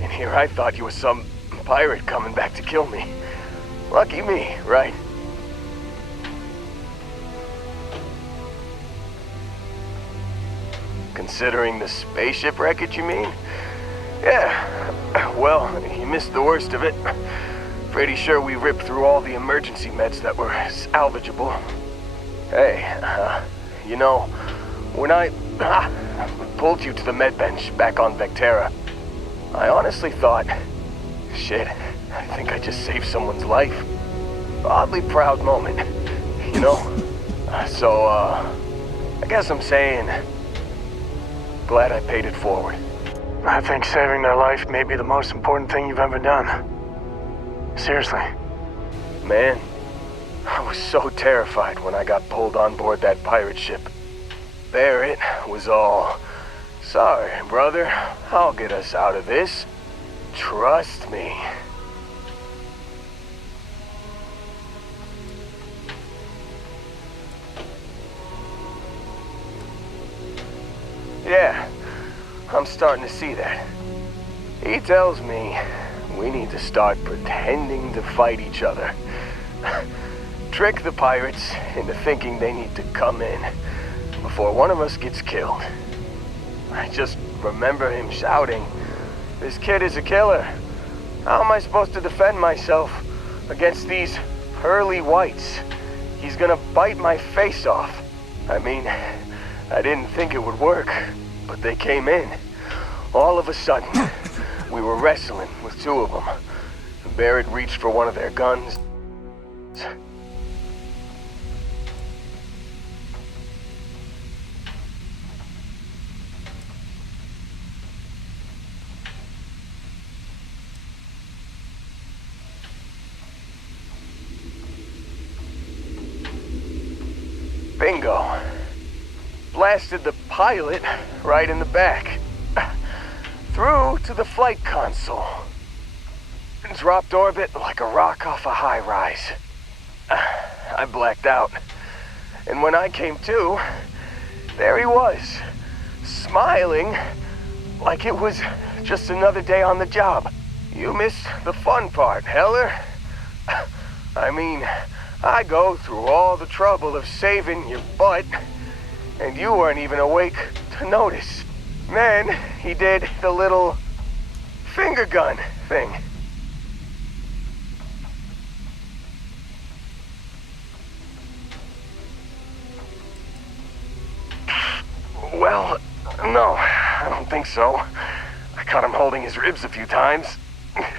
And here I thought you were some pirate coming back to kill me. Lucky me, right? Considering the spaceship wreckage, you mean? Yeah, well, you missed the worst of it. Pretty sure we ripped through all the emergency meds that were salvageable. Hey, you know, when I pulled you to the med bench back on Vectera, I honestly thought, shit, I think I just saved someone's life. Oddly proud moment, you know? So, I guess I'm saying, glad I paid it forward. I think saving their life may be the most important thing you've ever done. Seriously. Man, I was so terrified when I got pulled on board that pirate ship. Barrett was all, sorry, brother, I'll get us out of this. Trust me. Yeah, I'm starting to see that. He tells me we need to start pretending to fight each other. Trick the pirates into thinking they need to come in before one of us gets killed. I just remember him shouting, "This kid is a killer. How am I supposed to defend myself against these pearly whites? He's gonna bite my face off." I mean, I didn't think it would work, but they came in. All of a sudden, we were wrestling with two of them. Barrett reached for one of their guns. Bingo. Blasted the pilot right in the back. Through to the flight console. Dropped orbit like a rock off a high-rise. I blacked out. And when I came to, there he was, smiling like it was just another day on the job. You missed the fun part, Heller. I mean, I go through all the trouble of saving your butt, and you weren't even awake to notice. Then he did the little finger gun thing. Well, no, I don't think so. I caught him holding his ribs a few times.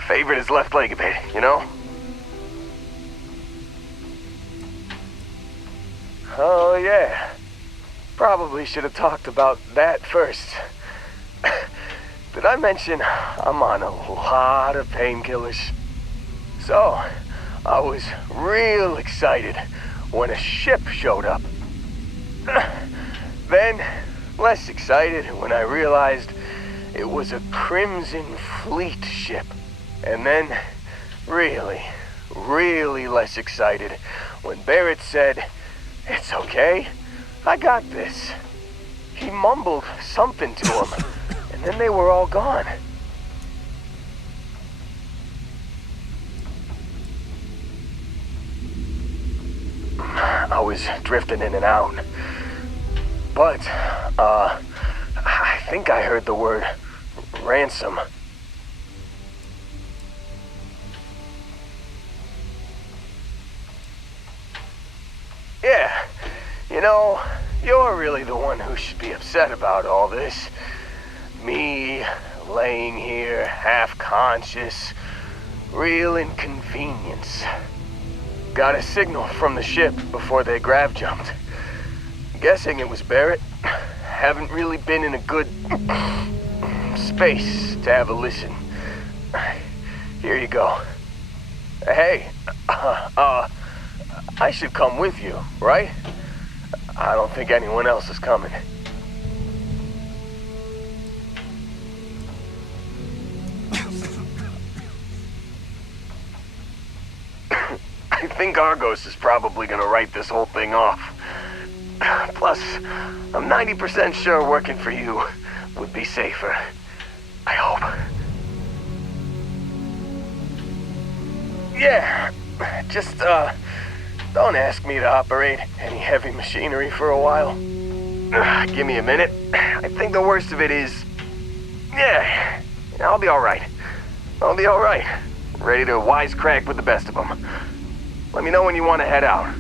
Favored his left leg a bit, you know? Oh, yeah. Probably should have talked about that first. Did I mention I'm on a lot of painkillers? So, I was real excited when a ship showed up. Then, less excited when I realized it was a Crimson Fleet ship. And then, really less excited when Barrett said, "It's okay, I got this." He mumbled something to him, and then they were all gone. I was drifting in and out. But, I think I heard the word ransom. Yeah, you know, you're really the one who should be upset about all this. Me, laying here, half-conscious, real inconvenience. Got a signal from the ship before they grav jumped. Guessing it was Barrett. Haven't really been in a good space to have a listen. Here you go. Hey, I should come with you, right? I don't think anyone else is coming. I think Argos is probably gonna write this whole thing off. Plus, I'm 90% sure working for you would be safer. I hope. Yeah, just, don't ask me to operate any heavy machinery for a while. Give me a minute. I think the worst of it is... Yeah, I'll be alright. I'll be alright. Ready to wisecrack with the best of them. Let me know when you want to head out.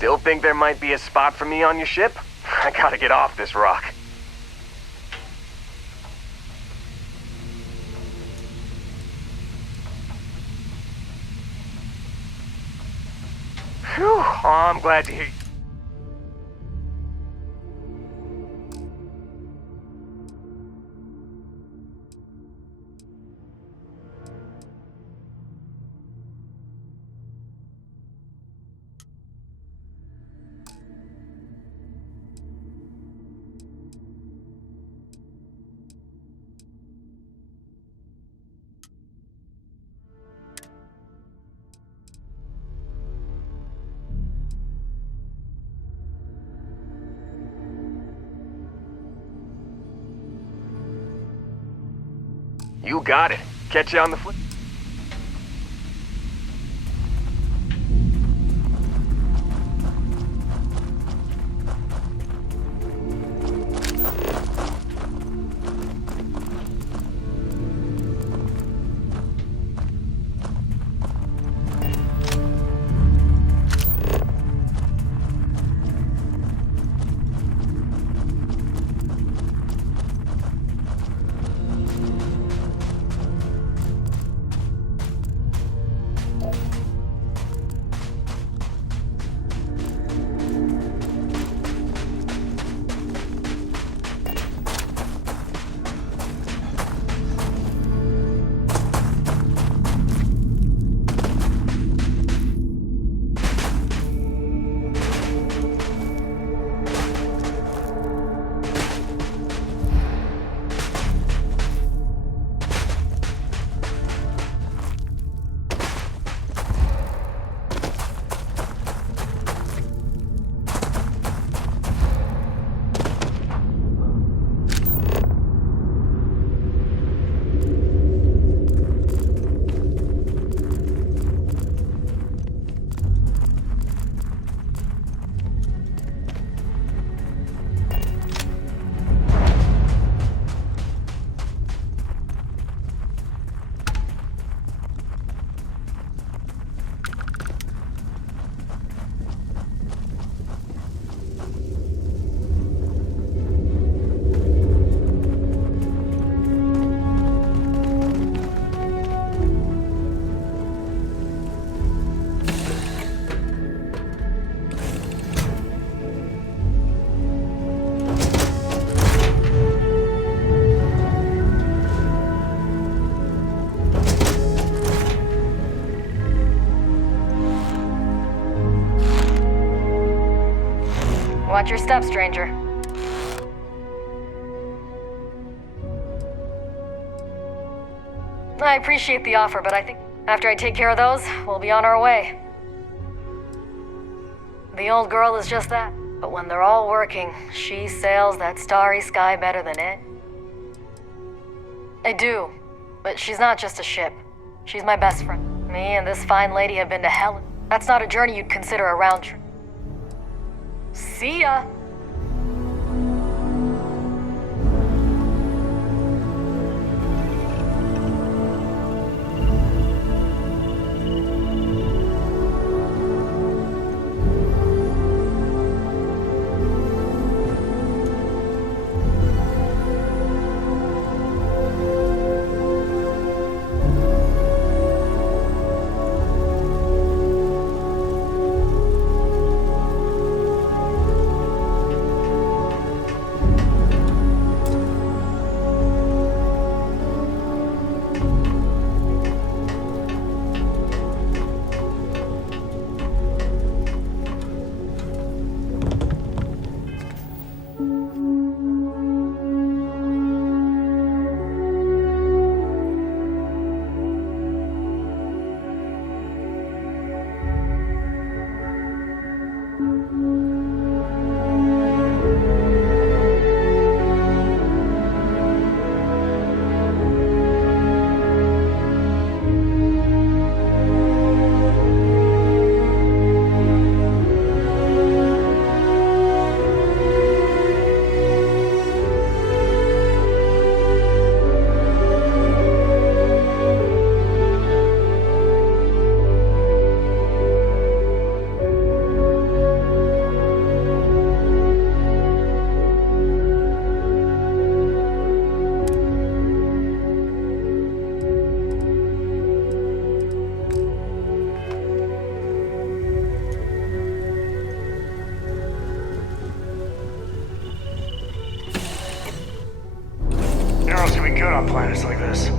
Still think there might be a spot for me on your ship? I gotta get off this rock. Whew, oh, I'm glad to hear you. You got it. Catch you on the flip. Watch your step, stranger. I appreciate the offer, but I think after I take care of those, we'll be on our way. The old girl is just that, but when they're all working, she sails that starry sky better than it. I do, but she's not just a ship. She's my best friend. Me and this fine lady have been to hell. That's not a journey you'd consider a round trip. See ya! On planets like this.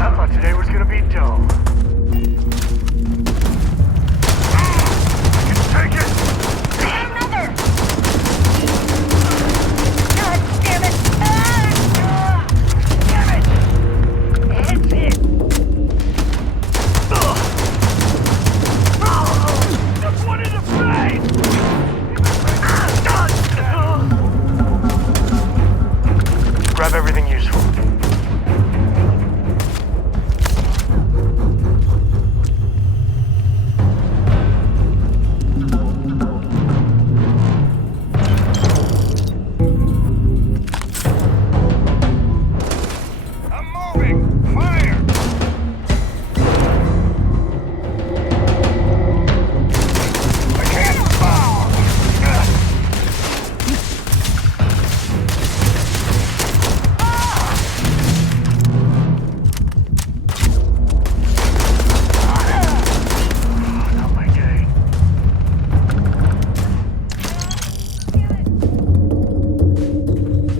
I thought today was gonna be dull. Take it! Another! God damn it! Damn it! It's it! Just one in the face! Grab everything useful.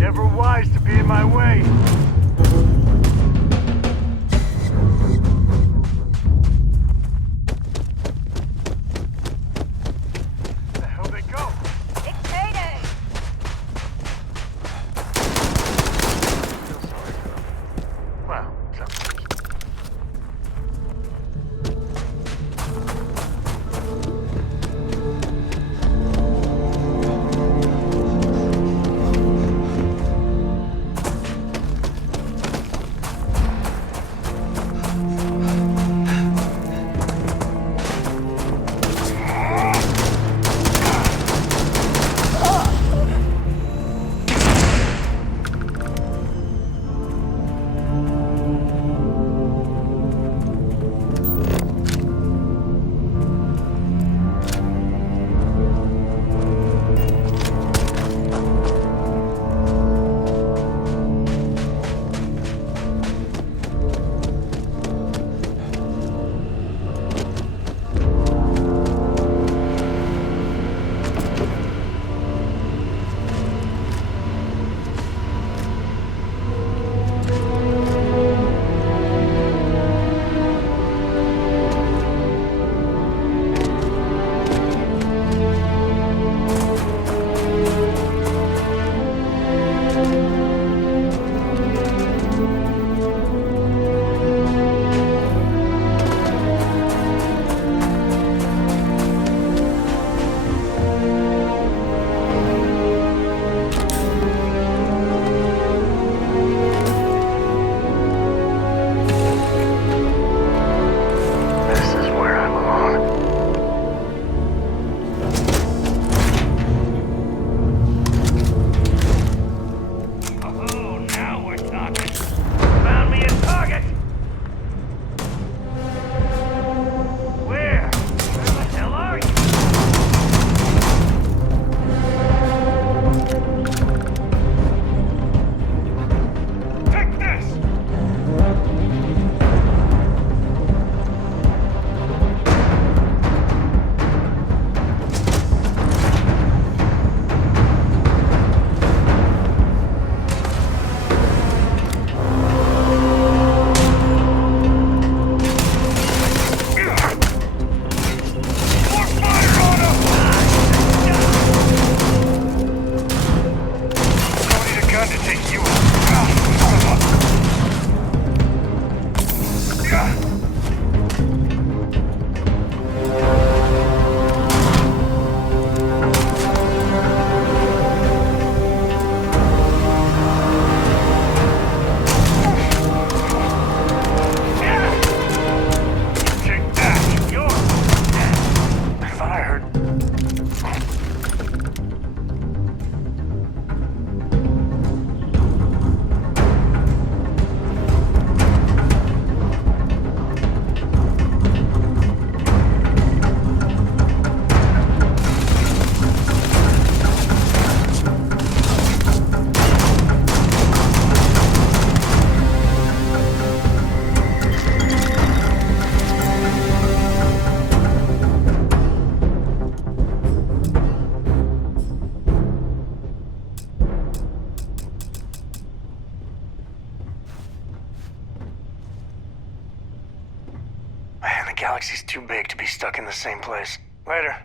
Never wise to be in my way. Where the hell they go? It's payday! Feel sorry for them. Well, galaxy's too big to be stuck in the same place. Later.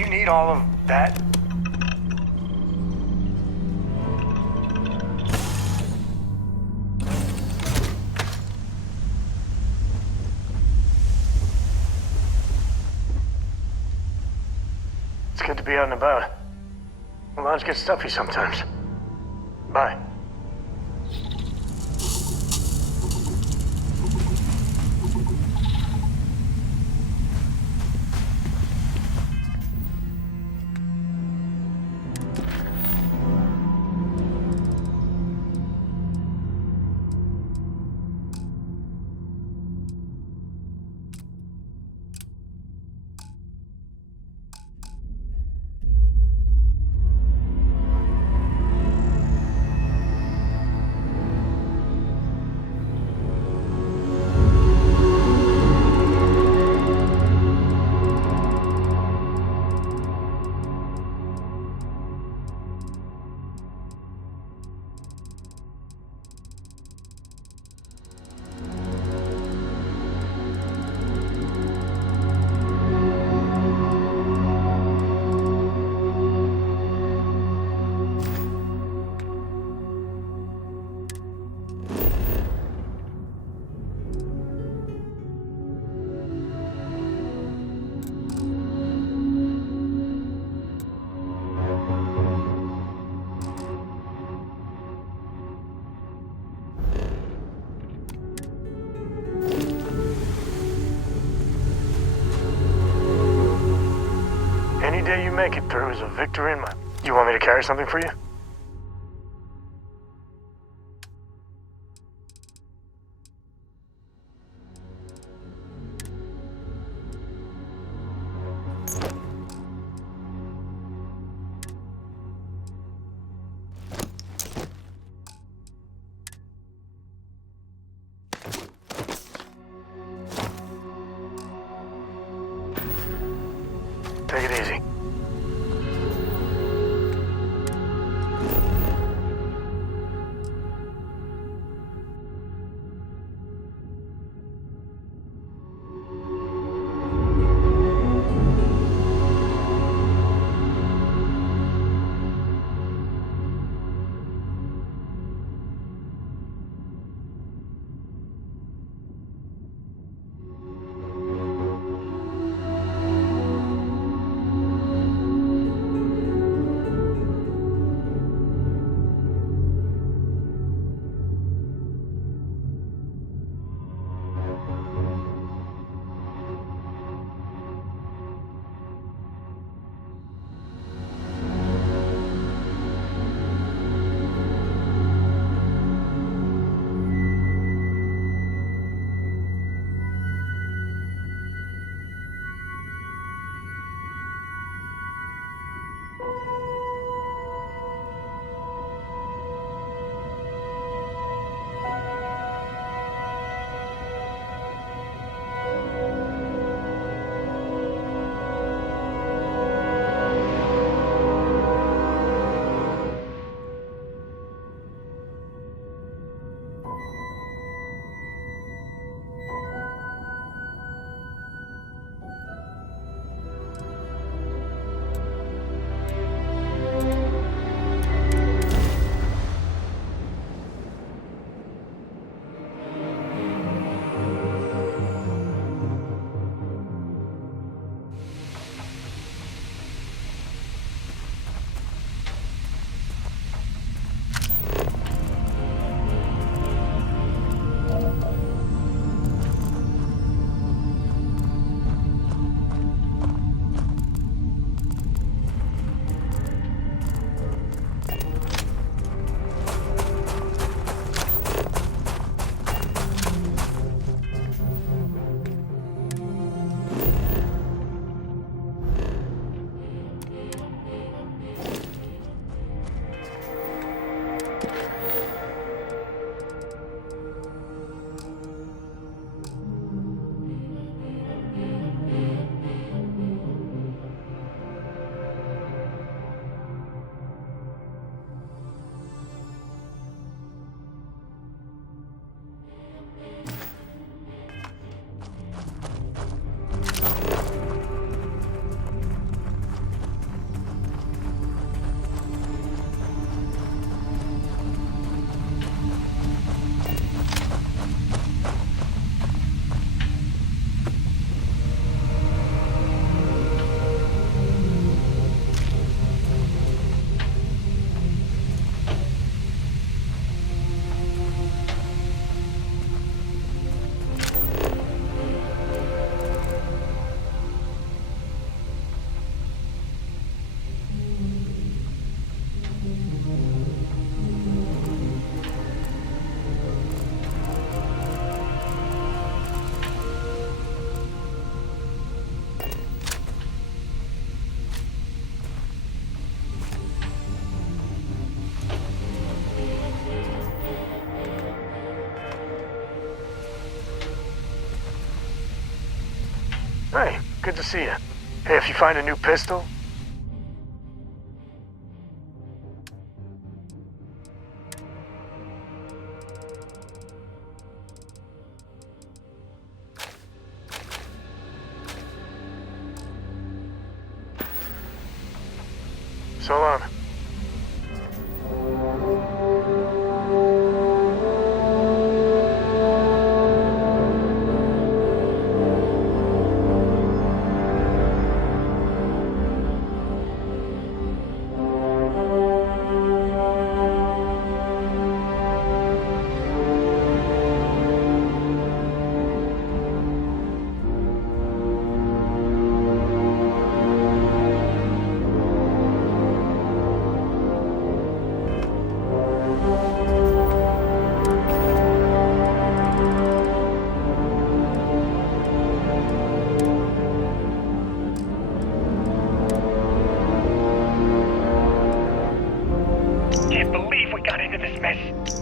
you need all of that? It's good to be out and about. Lives get stuffy sometimes. Bye. Any day you make it through is a victory in my... You want me to carry something for you? Take it easy. Hey, good to see you. Hey, if you find a new pistol... So long.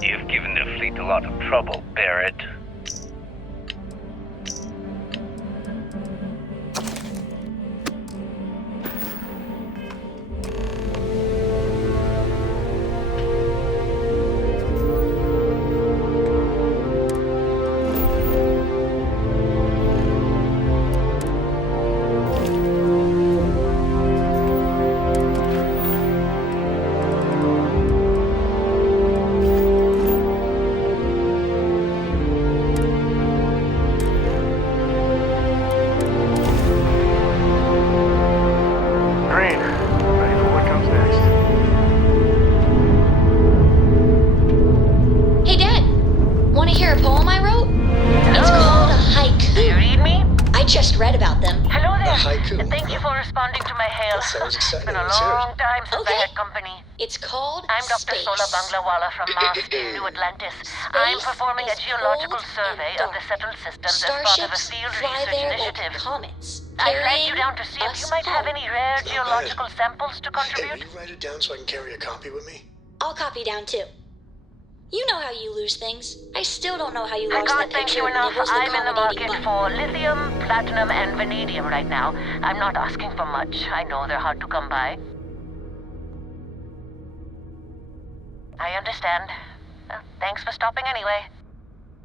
You've given the fleet a lot of trouble, Barrett. It's been a long time since I had company. It's called I'm Dr. Space. Sola Banglawala from Mars in New Atlantis. I'm performing a geological survey of the settled systems as part of a field research initiative. I flagged you down to see if you might have any rare geological samples to contribute. Hey, will you write it down so I can carry a copy with me? I'll copy down too. You know how you lose things. I still don't know how you I lost can't that thank picture you of enough. Nibbles the I'm in the accommodating market bunny. for lithium, platinum, and vanadium right now. I'm not asking for much. I know they're hard to come by. I understand. Thanks for stopping anyway.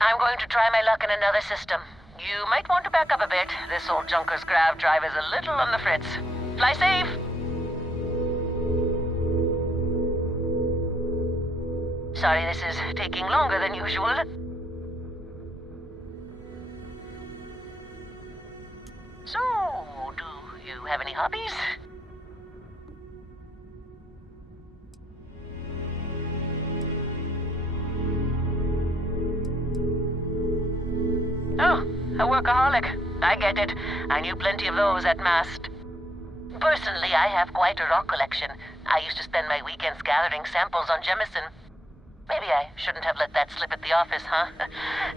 I'm going to try my luck in another system. You might want to back up a bit. This old junker's grav drive is a little on the fritz. Fly safe! Sorry this is taking longer than usual. So, do you have any hobbies? Oh, a workaholic. I get it. I knew plenty of those at Mast. Personally, I have quite a rock collection. I used to spend my weekends gathering samples on Jemison. Maybe I shouldn't have let that slip at the office, huh?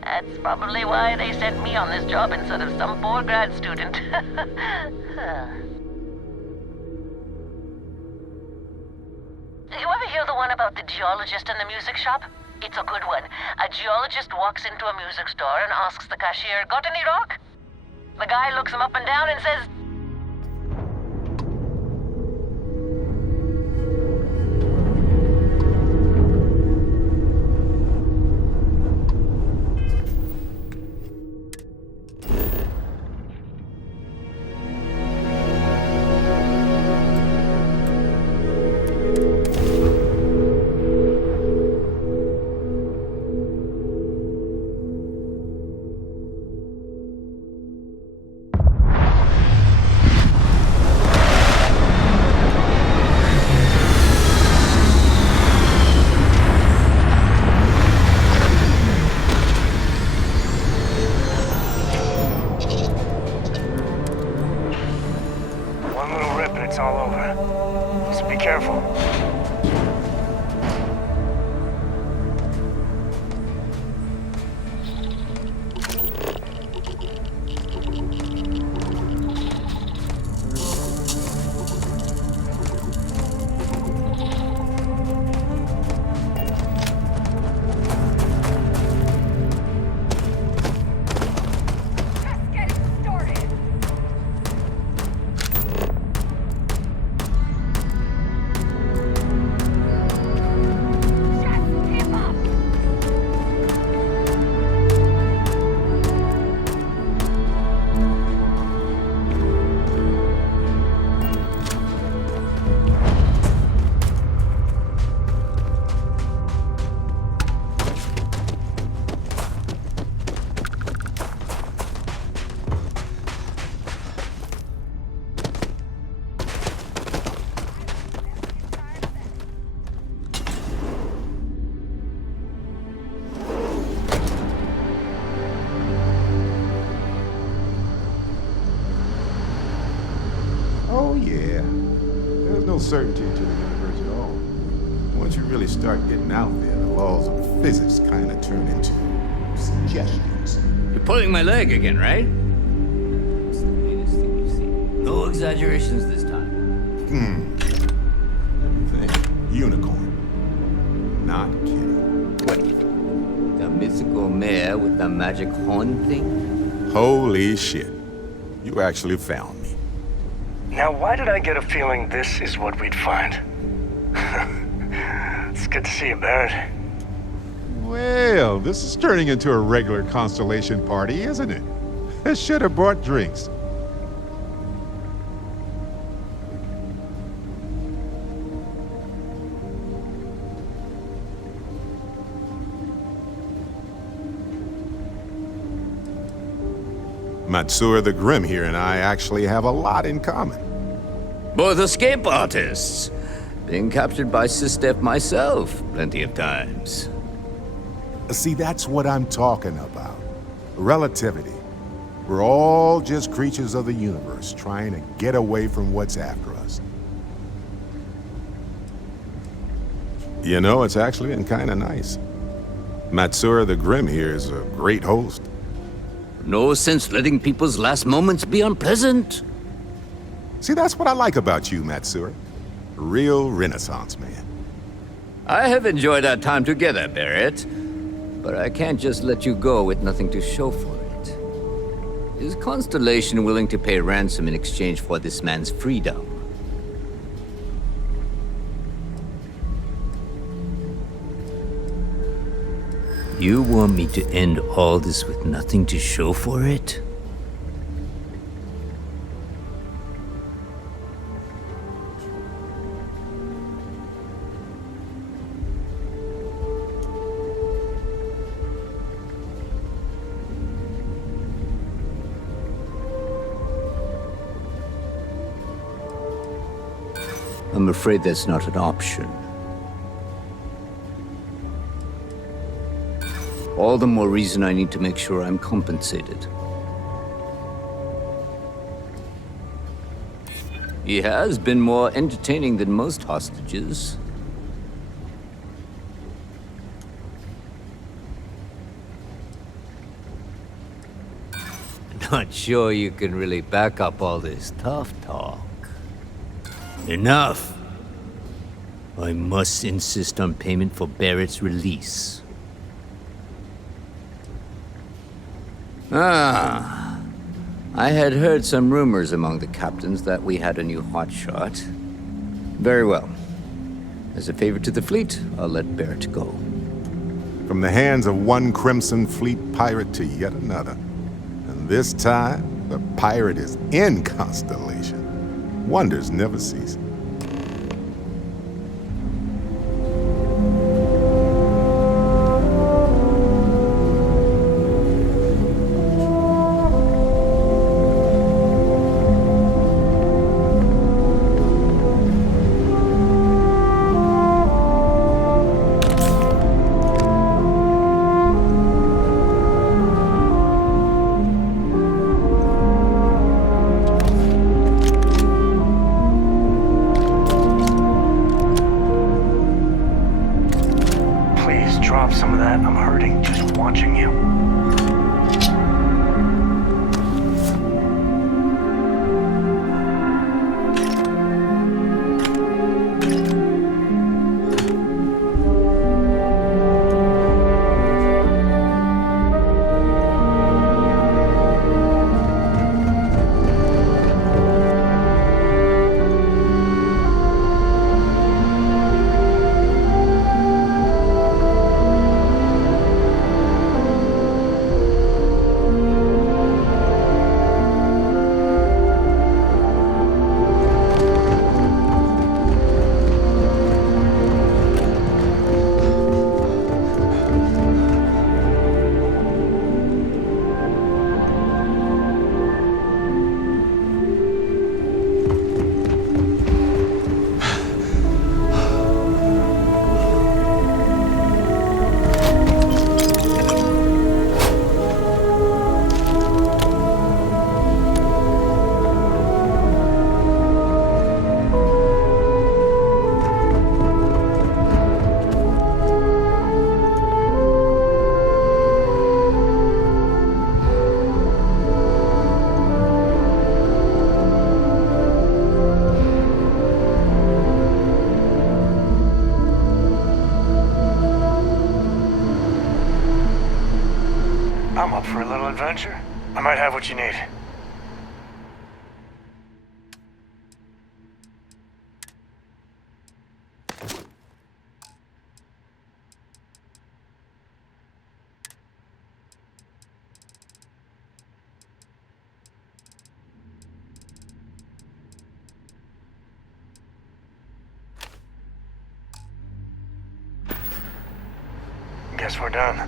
That's probably why they sent me on this job instead of some poor grad student. You ever hear the one about the geologist in the music shop? It's a good one. A geologist walks into a music store and asks the cashier, "Got any rock?" The guy looks him up and down and says, it's all over. So be careful. Oh, yeah. There's no certainty to the universe at all. Once you really start getting out there, the laws of physics kind of turn into suggestions. You're pulling my leg again, right? No exaggerations this time. Thing. Unicorn. Not kidding. What? The mythical mare with the magic horn thing? Holy shit. You actually found me. Now, why did I get a feeling this is what we'd find? It's good to see you, Barrett. Well, this is turning into a regular constellation party, isn't it? I should have brought drinks. Matsura the Grim here and I actually have a lot in common. Both escape artists. Being captured by Sistef myself plenty of times. See, that's what I'm talking about. Relativity. We're all just creatures of the universe trying to get away from what's after us. You know, it's actually been kind of nice. Matsura the Grim here is a great host. No sense letting people's last moments be unpleasant. See, that's what I like about you, Matsura. A real Renaissance man. I have enjoyed our time together, Barrett. But I can't just let you go with nothing to show for it. Is Constellation willing to pay ransom in exchange for this man's freedom? You want me to end all this with nothing to show for it? I'm afraid that's not an option. All the more reason I need to make sure I'm compensated. He has been more entertaining than most hostages. Not sure you can really back up all this tough talk. Enough! I must insist on payment for Barrett's release. I had heard some rumors among the captains that we had a new hotshot. Very well. As a favor to the fleet, I'll let Barrett go. From the hands of one Crimson Fleet pirate to yet another. And this time, the pirate is in Constellation. Wonders never cease. Some of that. I'm hurting just watching you. for a little adventure? I might have what you need. Guess we're done.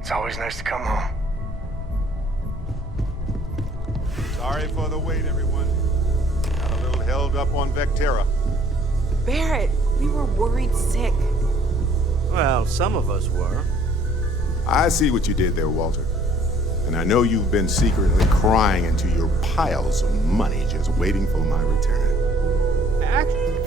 It's always nice to come home. Sorry for the wait, everyone. Got a little held up on Vectera. Barrett, we were worried sick. Well, some of us were. I see what you did there, Walter. And I know you've been secretly crying into your piles of money just waiting for my return. Actually...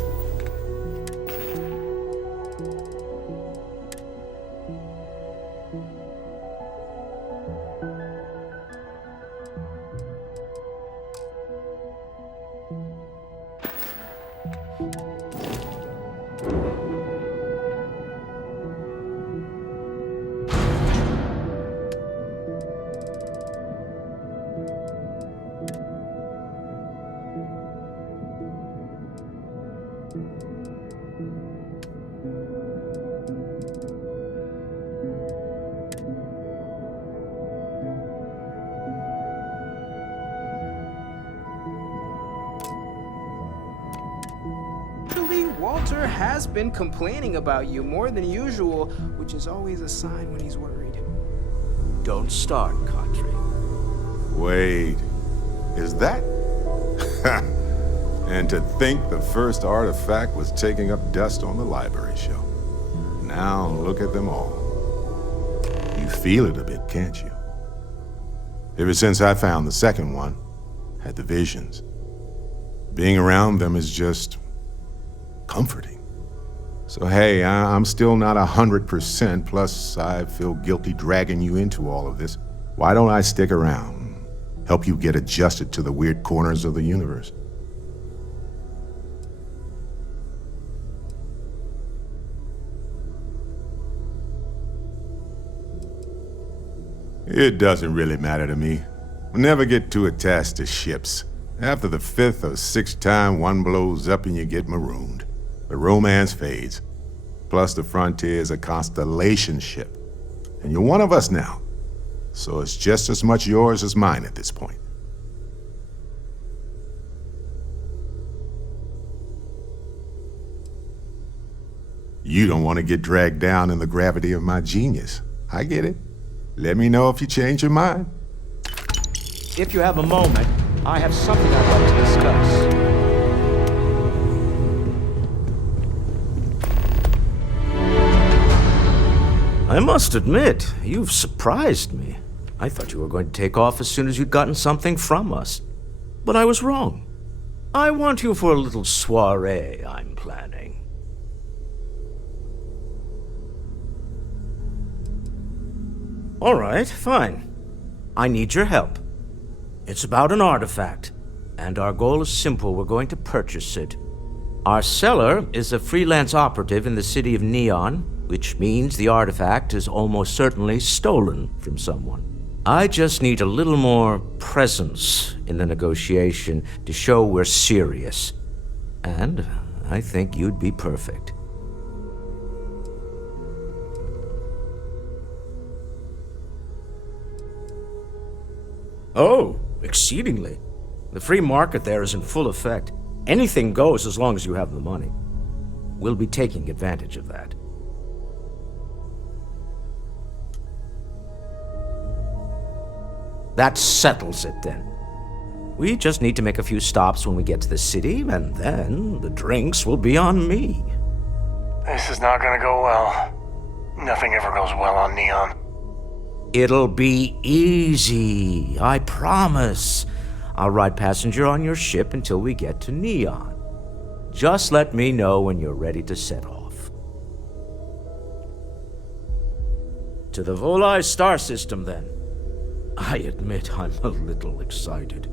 Walter has been complaining about you more than usual, which is always a sign when he's worried. Don't start, Country. Wait, is that? And to think the first artifact was taking up dust on the library shelf. Now look at them all. You feel it a bit, can't you? Ever since I found the second one, had the visions. Being around them is just comforting. So hey, I'm still not 100%, plus I feel guilty dragging you into all of this. Why don't I stick around, help you get adjusted to the weird corners of the universe? It doesn't really matter to me. Never get too attached to ships. After the 5th or 6th time one blows up and you get marooned. The romance fades. Plus the Frontier's a constellation ship. And you're one of us now. So it's just as much yours as mine at this point. You don't want to get dragged down in the gravity of my genius. I get it. Let me know if you change your mind. If you have a moment, I have something I'd like to discuss. I must admit, you've surprised me. I thought you were going to take off as soon as you'd gotten something from us. But I was wrong. I want you for a little soiree I'm planning. All right, fine. I need your help. It's about an artifact, and our goal is simple. We're going to purchase it. Our seller is a freelance operative in the city of Neon, which means the artifact is almost certainly stolen from someone. I just need a little more presence in the negotiation to show we're serious. And I think you'd be perfect. Oh, exceedingly. The free market there is in full effect. Anything goes as long as you have the money. We'll be taking advantage of that. That settles it then. We just need to make a few stops when we get to the city, and then the drinks will be on me. This is not gonna go well. Nothing ever goes well on Neon. It'll be easy, I promise. I'll ride passenger on your ship until we get to Neon. Just let me know when you're ready to set off. To the Volai star system, then. I admit I'm a little excited.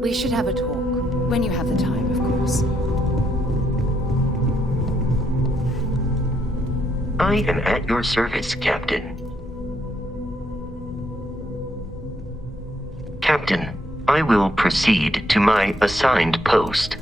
We should have a talk. When you have the time, of course. I am at your service, Captain. Captain, I will proceed to my assigned post.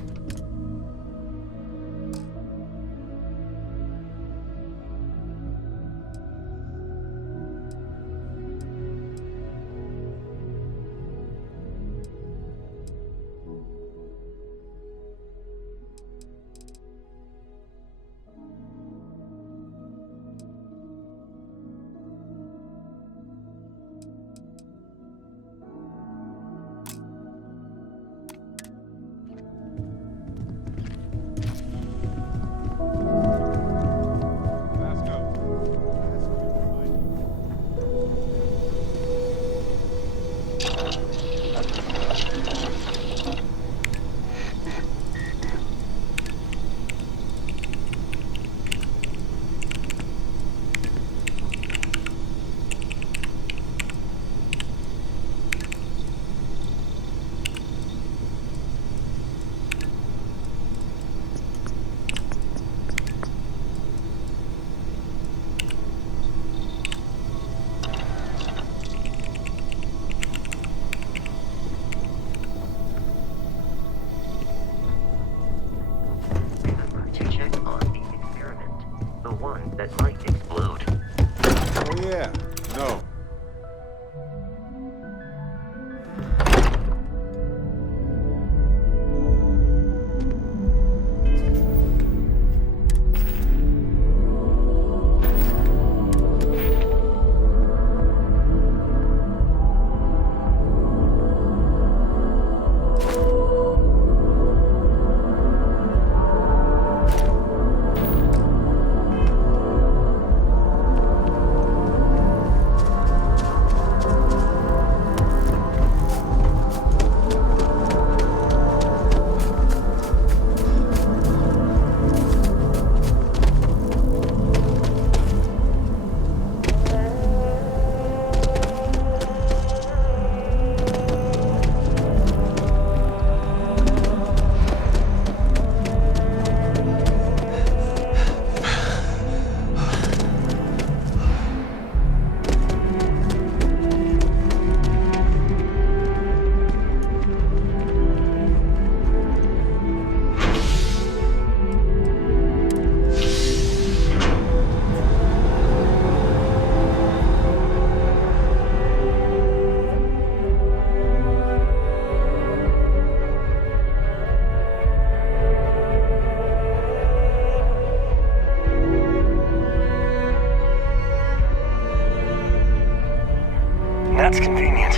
That's convenient.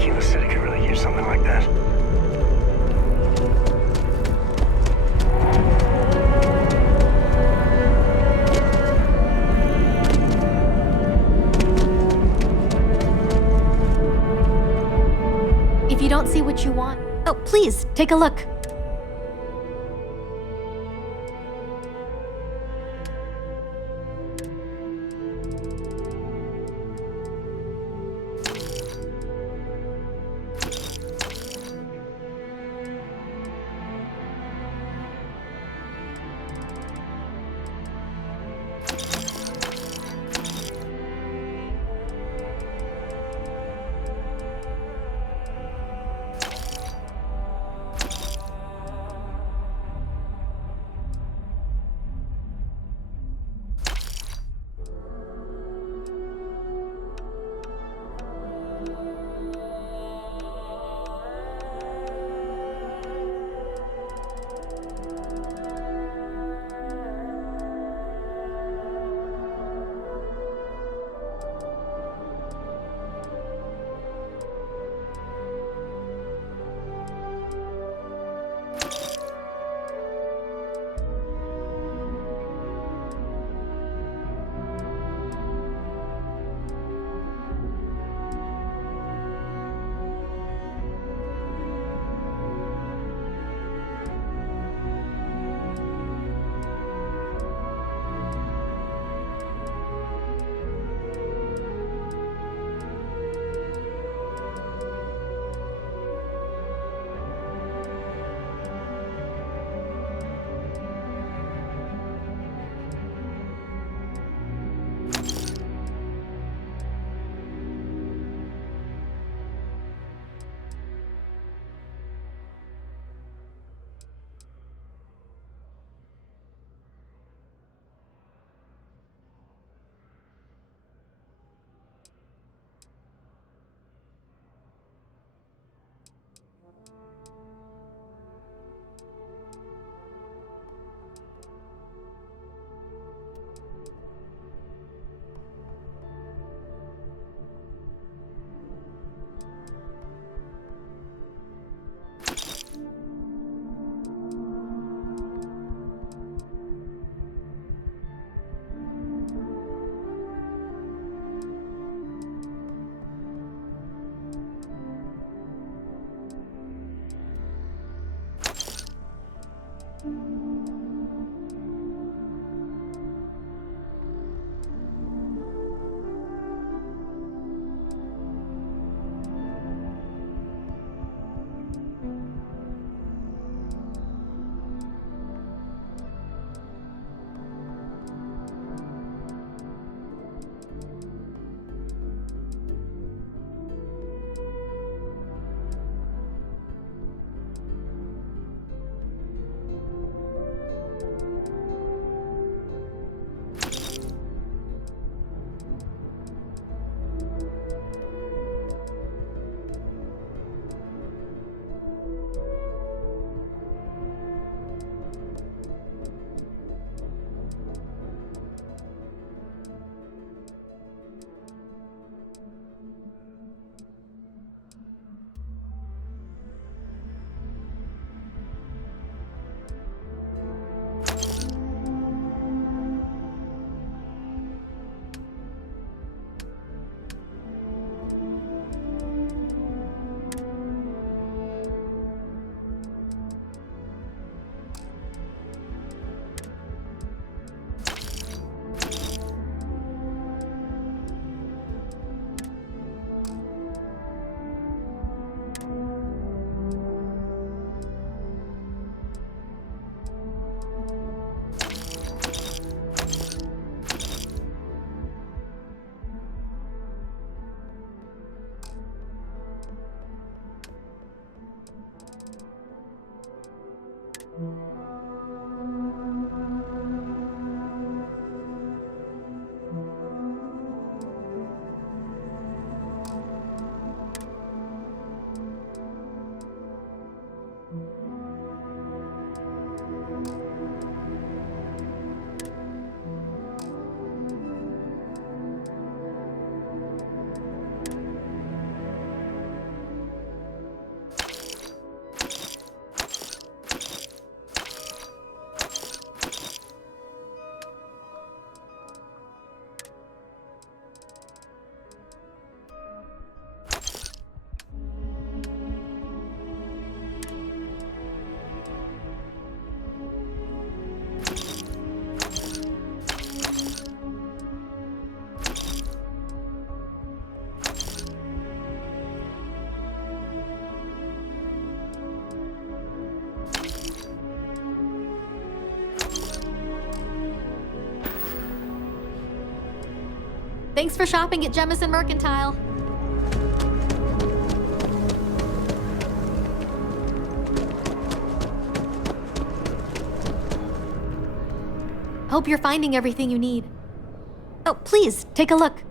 Kilo City could really use something like that. If you don't see what you want, oh, please, take a look. Thanks for shopping at Jemison Mercantile. Hope you're finding everything you need. Oh, please, take a look.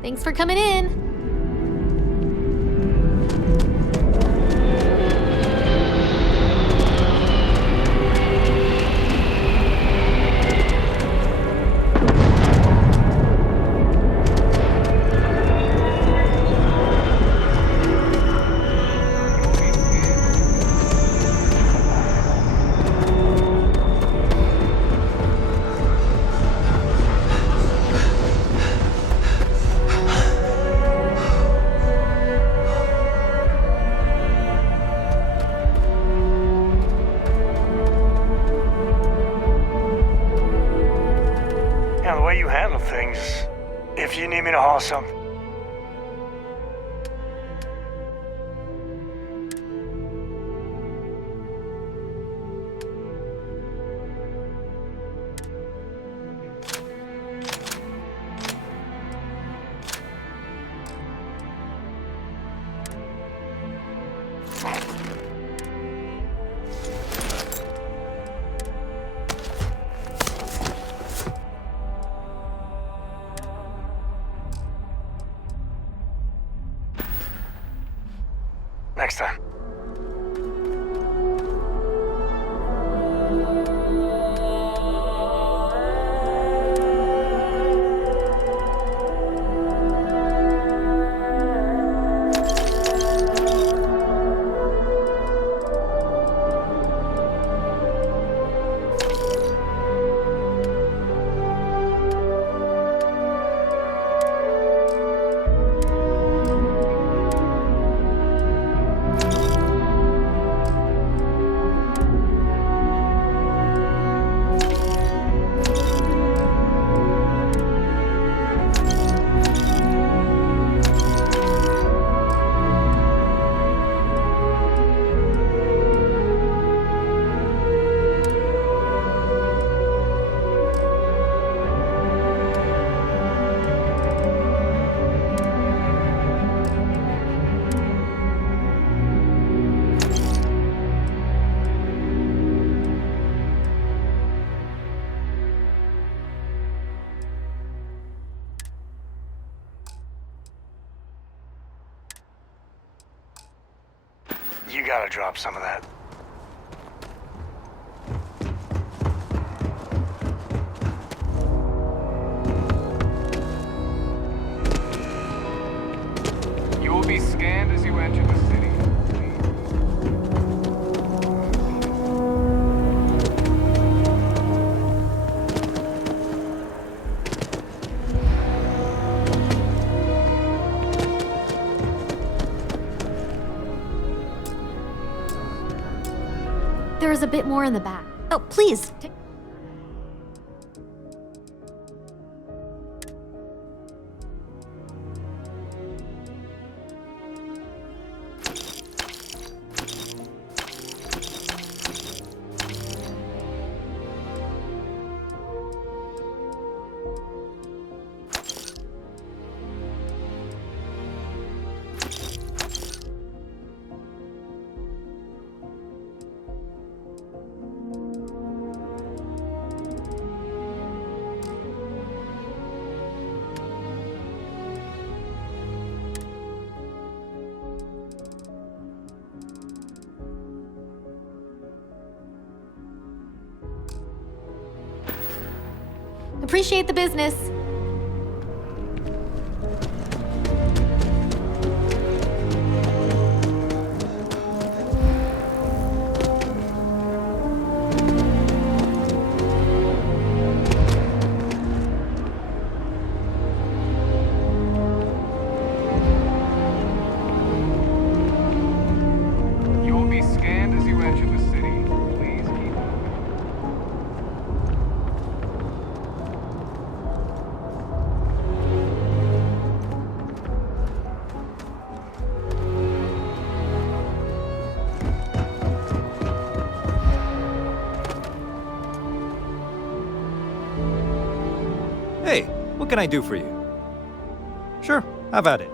Thanks for coming in. If you need me to haul something. Next time. You gotta drop some of that. You will be scanned as you enter the city. There is a bit more in the back. Oh, please. Appreciate the business. You will be scanned as you enter the city. Please keep. Hey, what can I do for you? Sure, have at it.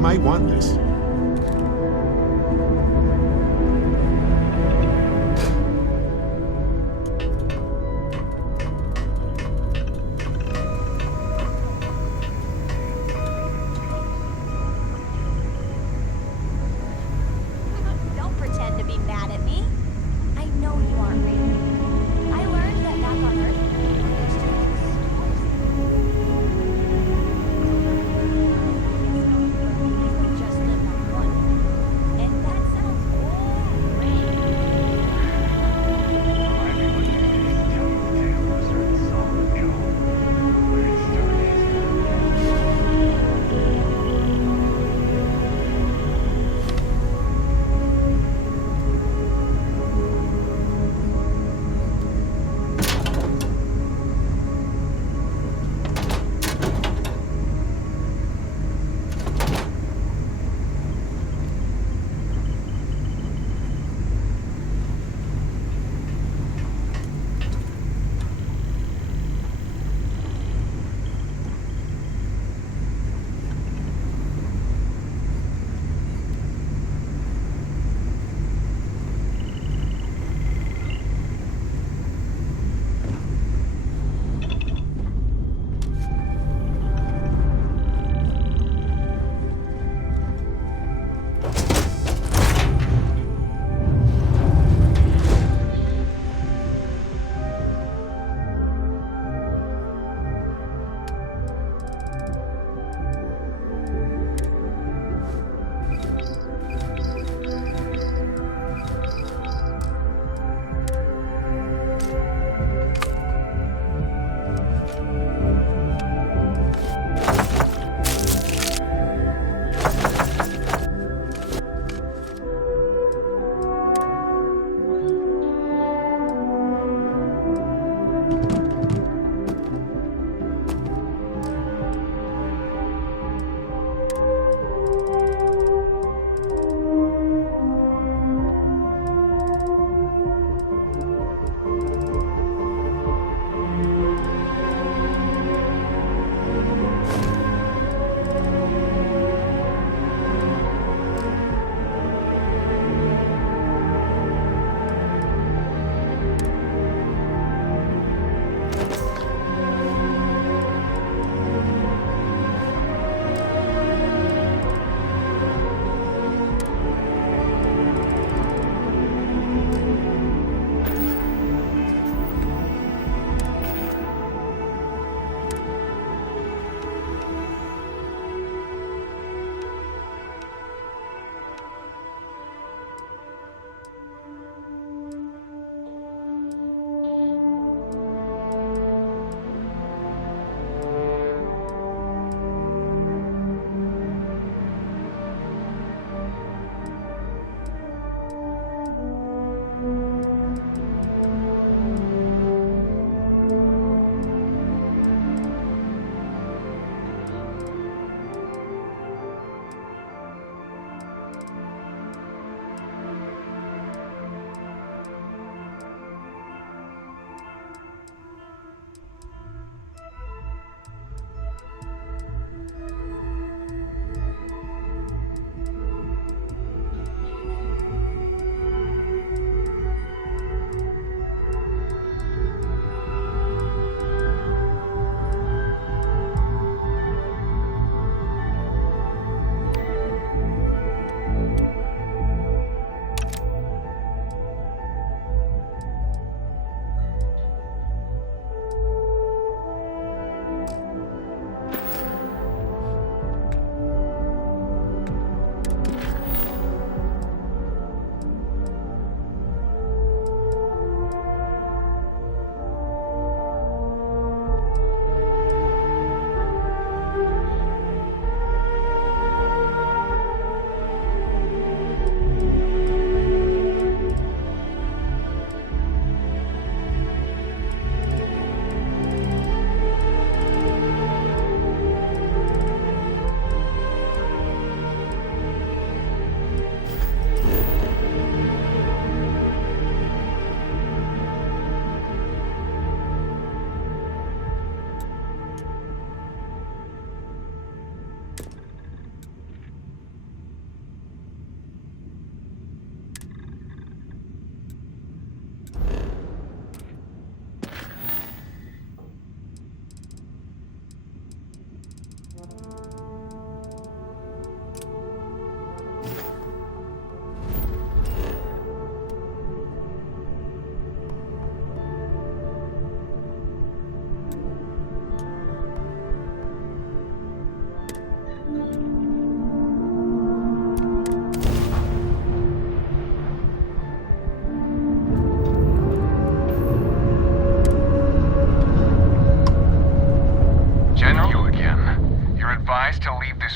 You might want this. Don't pretend to be mad at me. I know you aren't real. I learned that back on Earth, there's just live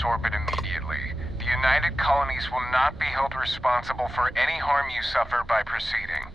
orbit immediately. The United Colonies will not be held responsible for any harm you suffer by proceeding.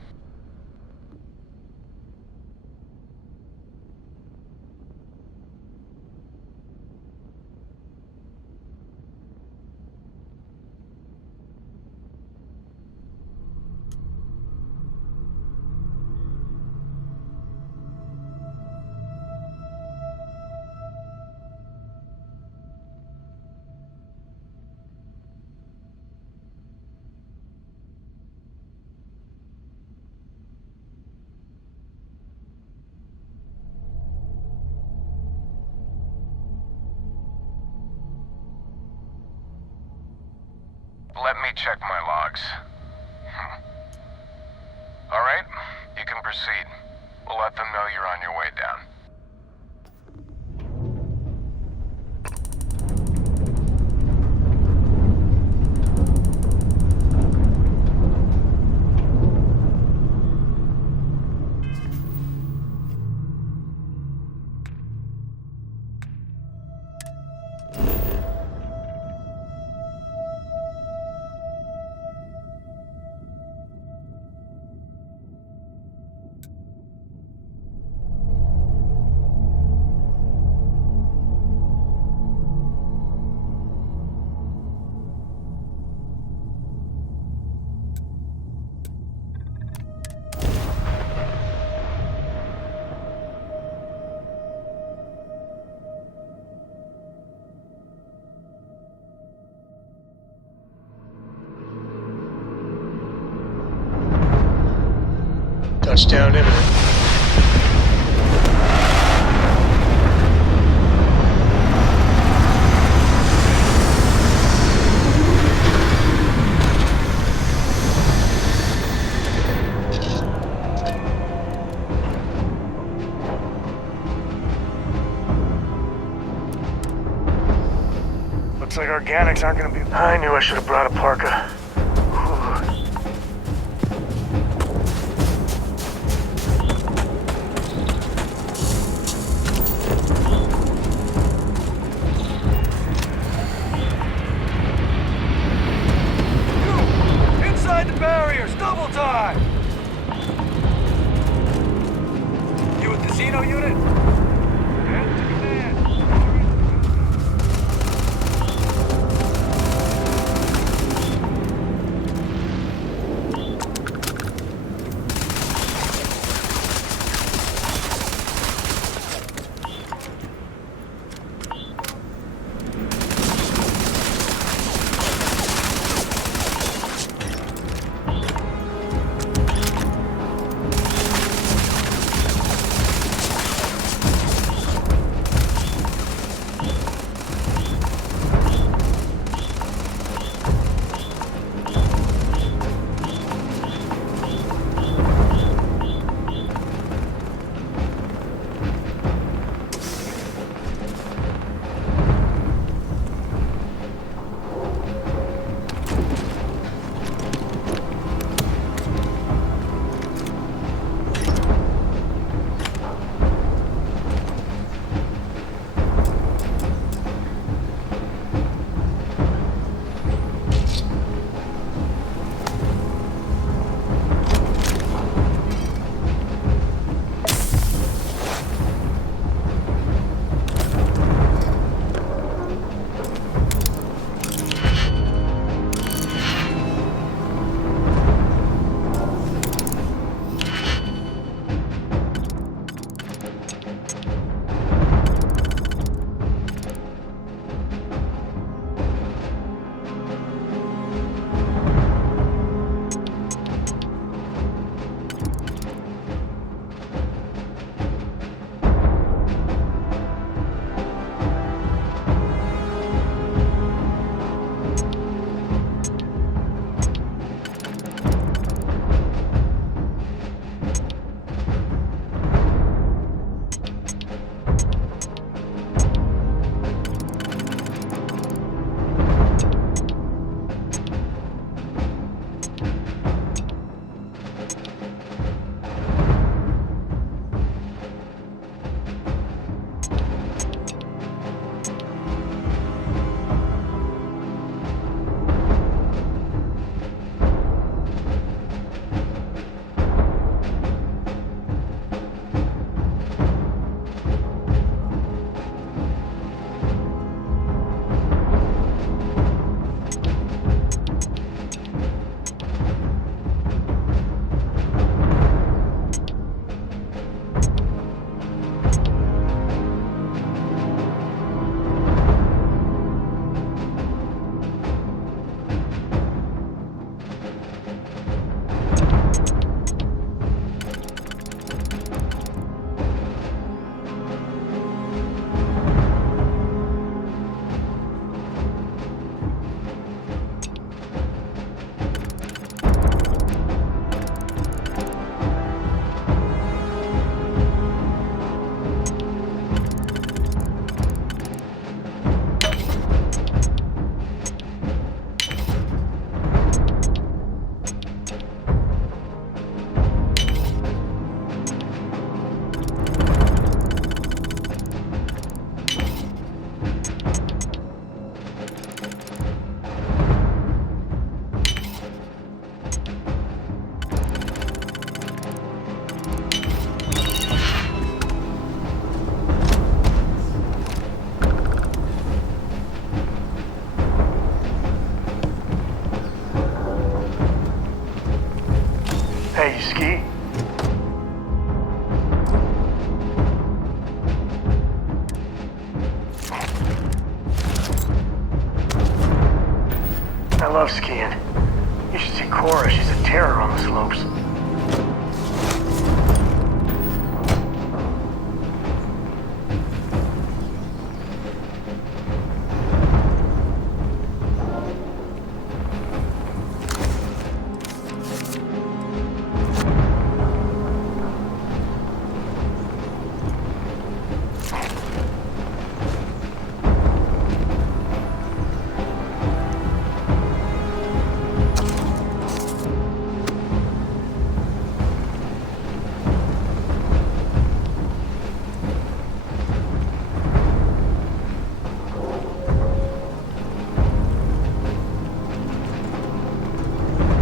Let me check my logs. All right, you can proceed. We'll let them know you're on your way down. Touchdown imminent. Looks like organics aren't gonna be... I knew I should have brought a parka. Inside the barriers, double time! You with the Xeno unit? Head to command. love skiing. You should see Cora. She's a terror on the slopes.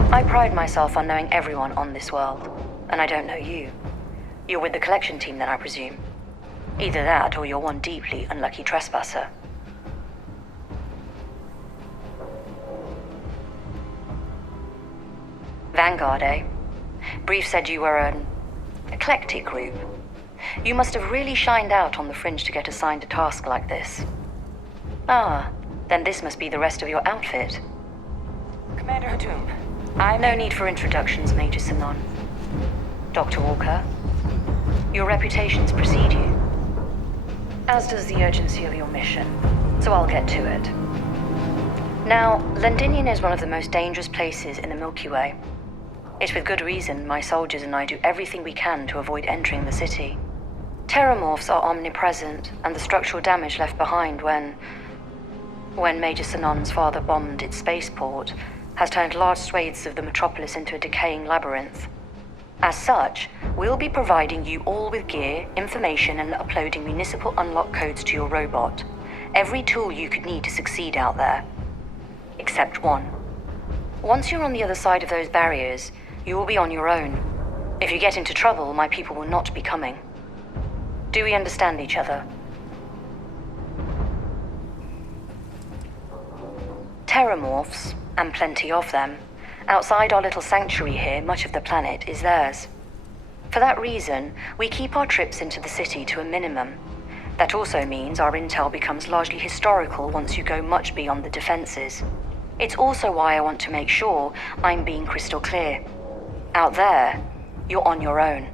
I pride myself on knowing everyone on this world, and I don't know you. You're with the collection team then, I presume. Either that, or you're one deeply unlucky trespasser. Vanguard, eh? Brief said you were an eclectic group. You must have really shined out on the fringe to get assigned a task like this. Ah, then this must be the rest of your outfit. Commander Hadum, no need for introductions, Major Sinon. Dr. Walker, your reputations precede you, as does the urgency of your mission, so I'll get to it. Now, Londinium is one of the most dangerous places in the Milky Way. It's with good reason my soldiers and I do everything we can to avoid entering the city. Terramorphs are omnipresent, and the structural damage left behind when Major Sinon's father bombed its spaceport has turned large swathes of the metropolis into a decaying labyrinth. As such, we'll be providing you all with gear, information, and uploading municipal unlock codes to your robot. Every tool you could need to succeed out there. Except one. Once you're on the other side of those barriers, you will be on your own. If you get into trouble, my people will not be coming. Do we understand each other? Terramorphs, and plenty of them. Outside our little sanctuary here, much of the planet is theirs. For that reason, we keep our trips into the city to a minimum. That also means our intel becomes largely historical once you go much beyond the defenses. It's also why I want to make sure I'm being crystal clear. Out there, you're on your own.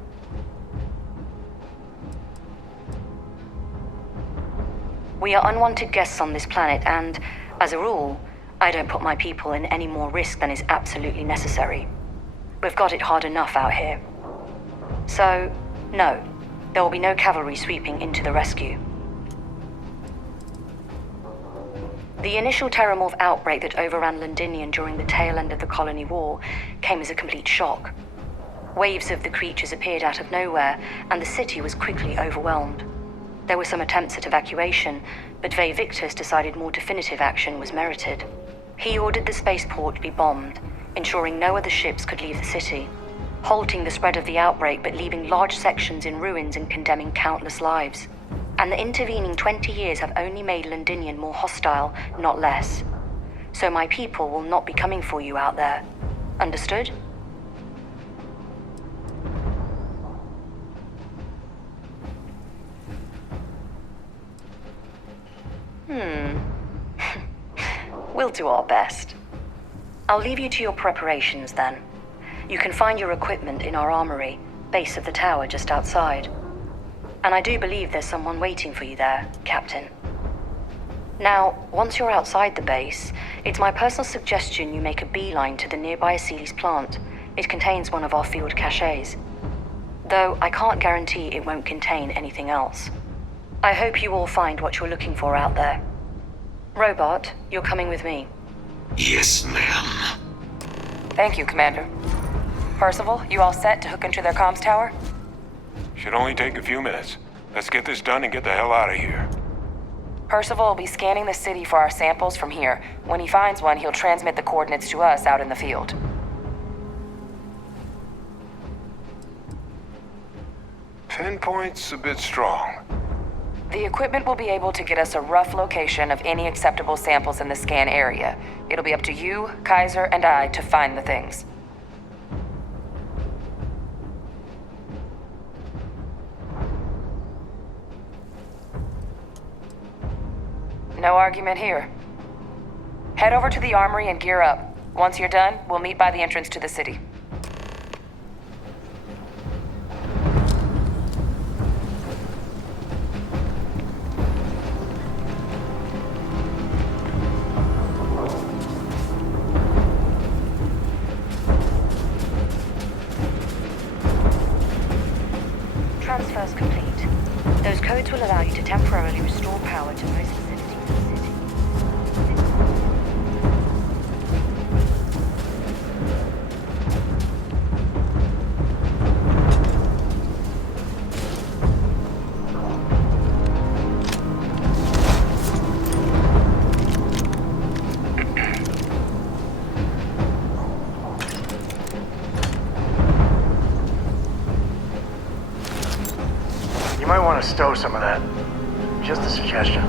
We are unwanted guests on this planet, and, as a rule, I don't put my people in any more risk than is absolutely necessary. We've got it hard enough out here. So, no, there will be no cavalry sweeping into the rescue. The initial Terramorph outbreak that overran Londinium during the tail end of the Colony War came as a complete shock. Waves of the creatures appeared out of nowhere, and the city was quickly overwhelmed. There were some attempts at evacuation, but Ve Victus decided more definitive action was merited. He ordered the spaceport to be bombed, ensuring no other ships could leave the city, halting the spread of the outbreak but leaving large sections in ruins and condemning countless lives. And the intervening 20 years have only made Londinium more hostile, not less. So my people will not be coming for you out there. Understood? We'll do our best. I'll leave you to your preparations then. You can find your equipment in our armory, base of the tower just outside. And I do believe there's someone waiting for you there, Captain. Now, once you're outside the base, it's my personal suggestion you make a beeline to the nearby Aceles plant. It contains one of our field caches. Though I can't guarantee it won't contain anything else. I hope you all find what you're looking for out there. Robot, you're coming with me. Yes, ma'am. Thank you, Commander. Percival, you all set to hook into their comms tower? Should only take a few minutes. Let's get this done and get the hell out of here. Percival will be scanning the city for our samples from here. When he finds one, he'll transmit the coordinates to us out in the field. Pinpoint's a bit strong. The equipment will be able to get us a rough location of any acceptable samples in the scan area. It'll be up to you, Kaiser, and I to find the things. No argument here. Head over to the armory and gear up. Once you're done, we'll meet by the entrance to the city. Transfers complete. Those codes will allow you to temporarily restore power to most facilities in the city. You might want to stow some of that. Just a suggestion.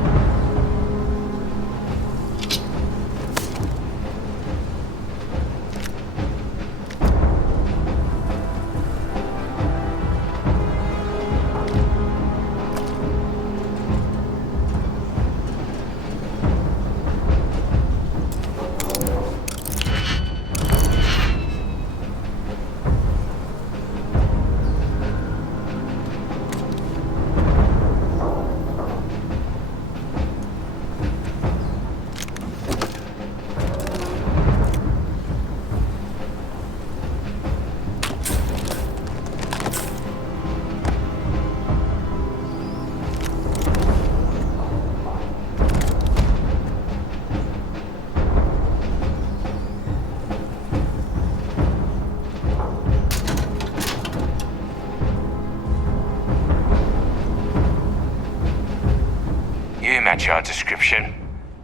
You match our description.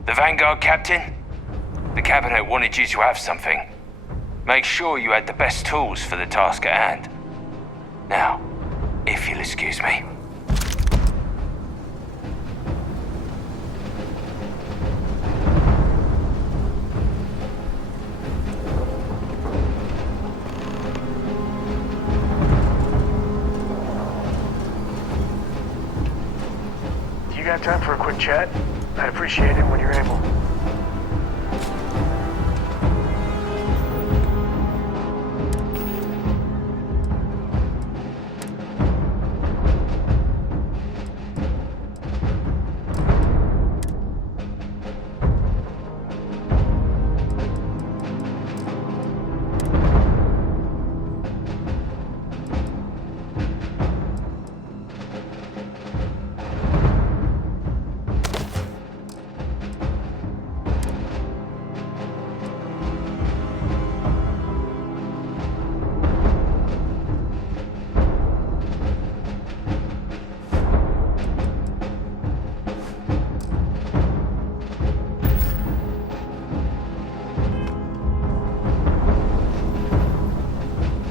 The Vanguard captain? The cabinet wanted you to have something. Make sure you had the best tools for the task at hand. Now, if you'll excuse me. You got time for a quick chat? I'd appreciate it when you're able.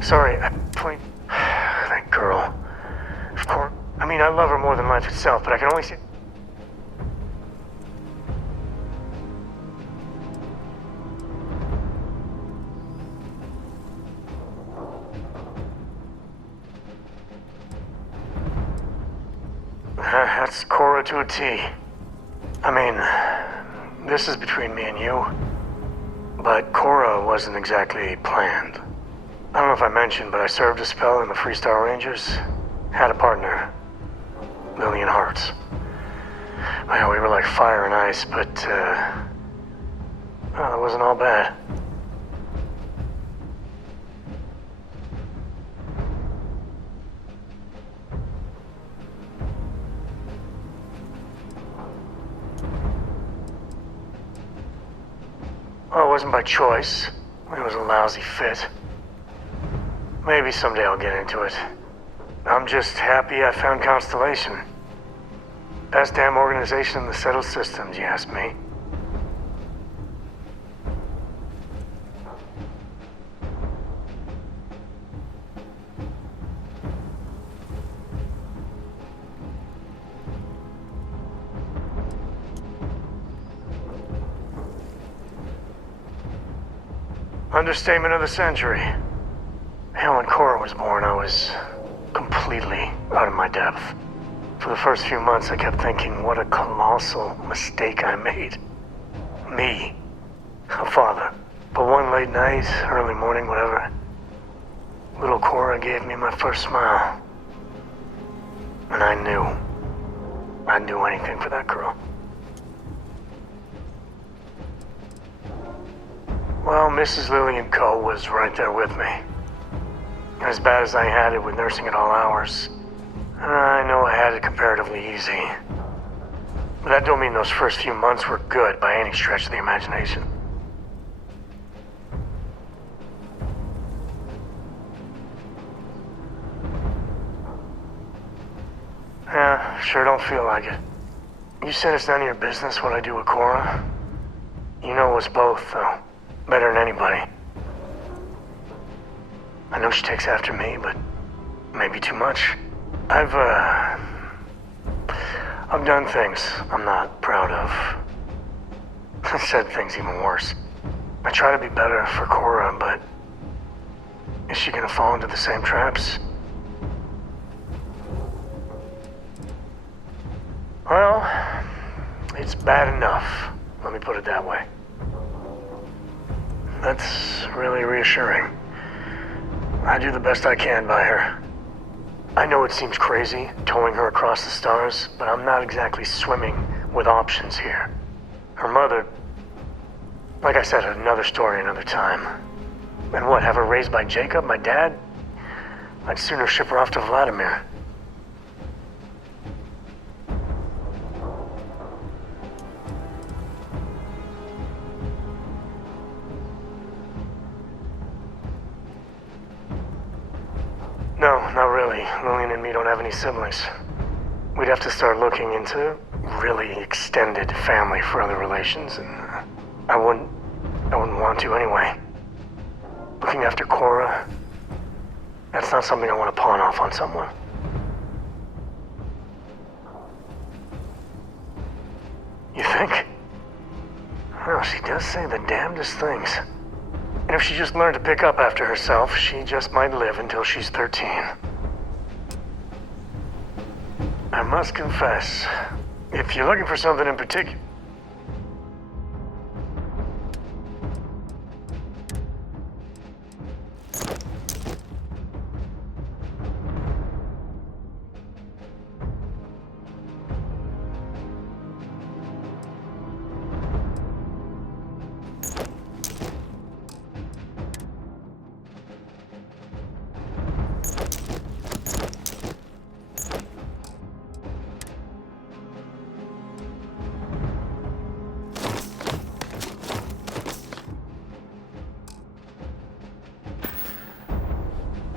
Sorry, that girl. Of course. I mean, I love her more than life itself, but I can only see... That's Cora to a T. I mean, this is between me and you, but Cora wasn't exactly planned. I don't know if I mentioned, but I served a spell in the Freestar Rangers. Had a partner. Lillian Hartz. Well, we were like fire and ice, but, well, it wasn't all bad. Well, it wasn't by choice. It was a lousy fit. Maybe someday I'll get into it. I'm just happy I found Constellation. Best damn organization in the settled systems, you ask me. Understatement of the century. Hell, when Cora was born, I was completely out of my depth. For the first few months, I kept thinking what a colossal mistake I made. Me, a father, But one late night, early morning, whatever, little Cora gave me my first smile. And I knew I'd do anything for that girl. Well, Mrs. Lillian Coe was right there with me. As bad as I had it with nursing at all hours, I know I had it comparatively easy. But that don't mean those first few months were good by any stretch of the imagination. Yeah, sure don't feel like it. You said it's none of your business what I do with Cora. You know us both, though. Better than anybody. I know she takes after me, but maybe too much. I've done things I'm not proud of. I've said things even worse. I try to be better for Cora, but is she gonna fall into the same traps? Well, it's bad enough. Let me put it that way. That's really reassuring. I do the best I can by her. I know it seems crazy, towing her across the stars, but I'm not exactly swimming with options here. Her mother... Like I said, another story another time. And what, have her raised by Jacob, my dad? I'd sooner ship her off to Vladimir. No, not really. Lillian and me don't have any siblings. We'd have to start looking into really extended family for other relations, and I wouldn't want to anyway. Looking after Cora, that's not something I want to pawn off on someone. You think? Well, she does say the damnedest things. And if she just learned to pick up after herself, she just might live until she's 13. I must confess, if you're looking for something in particular...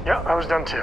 Yeah, I was done too.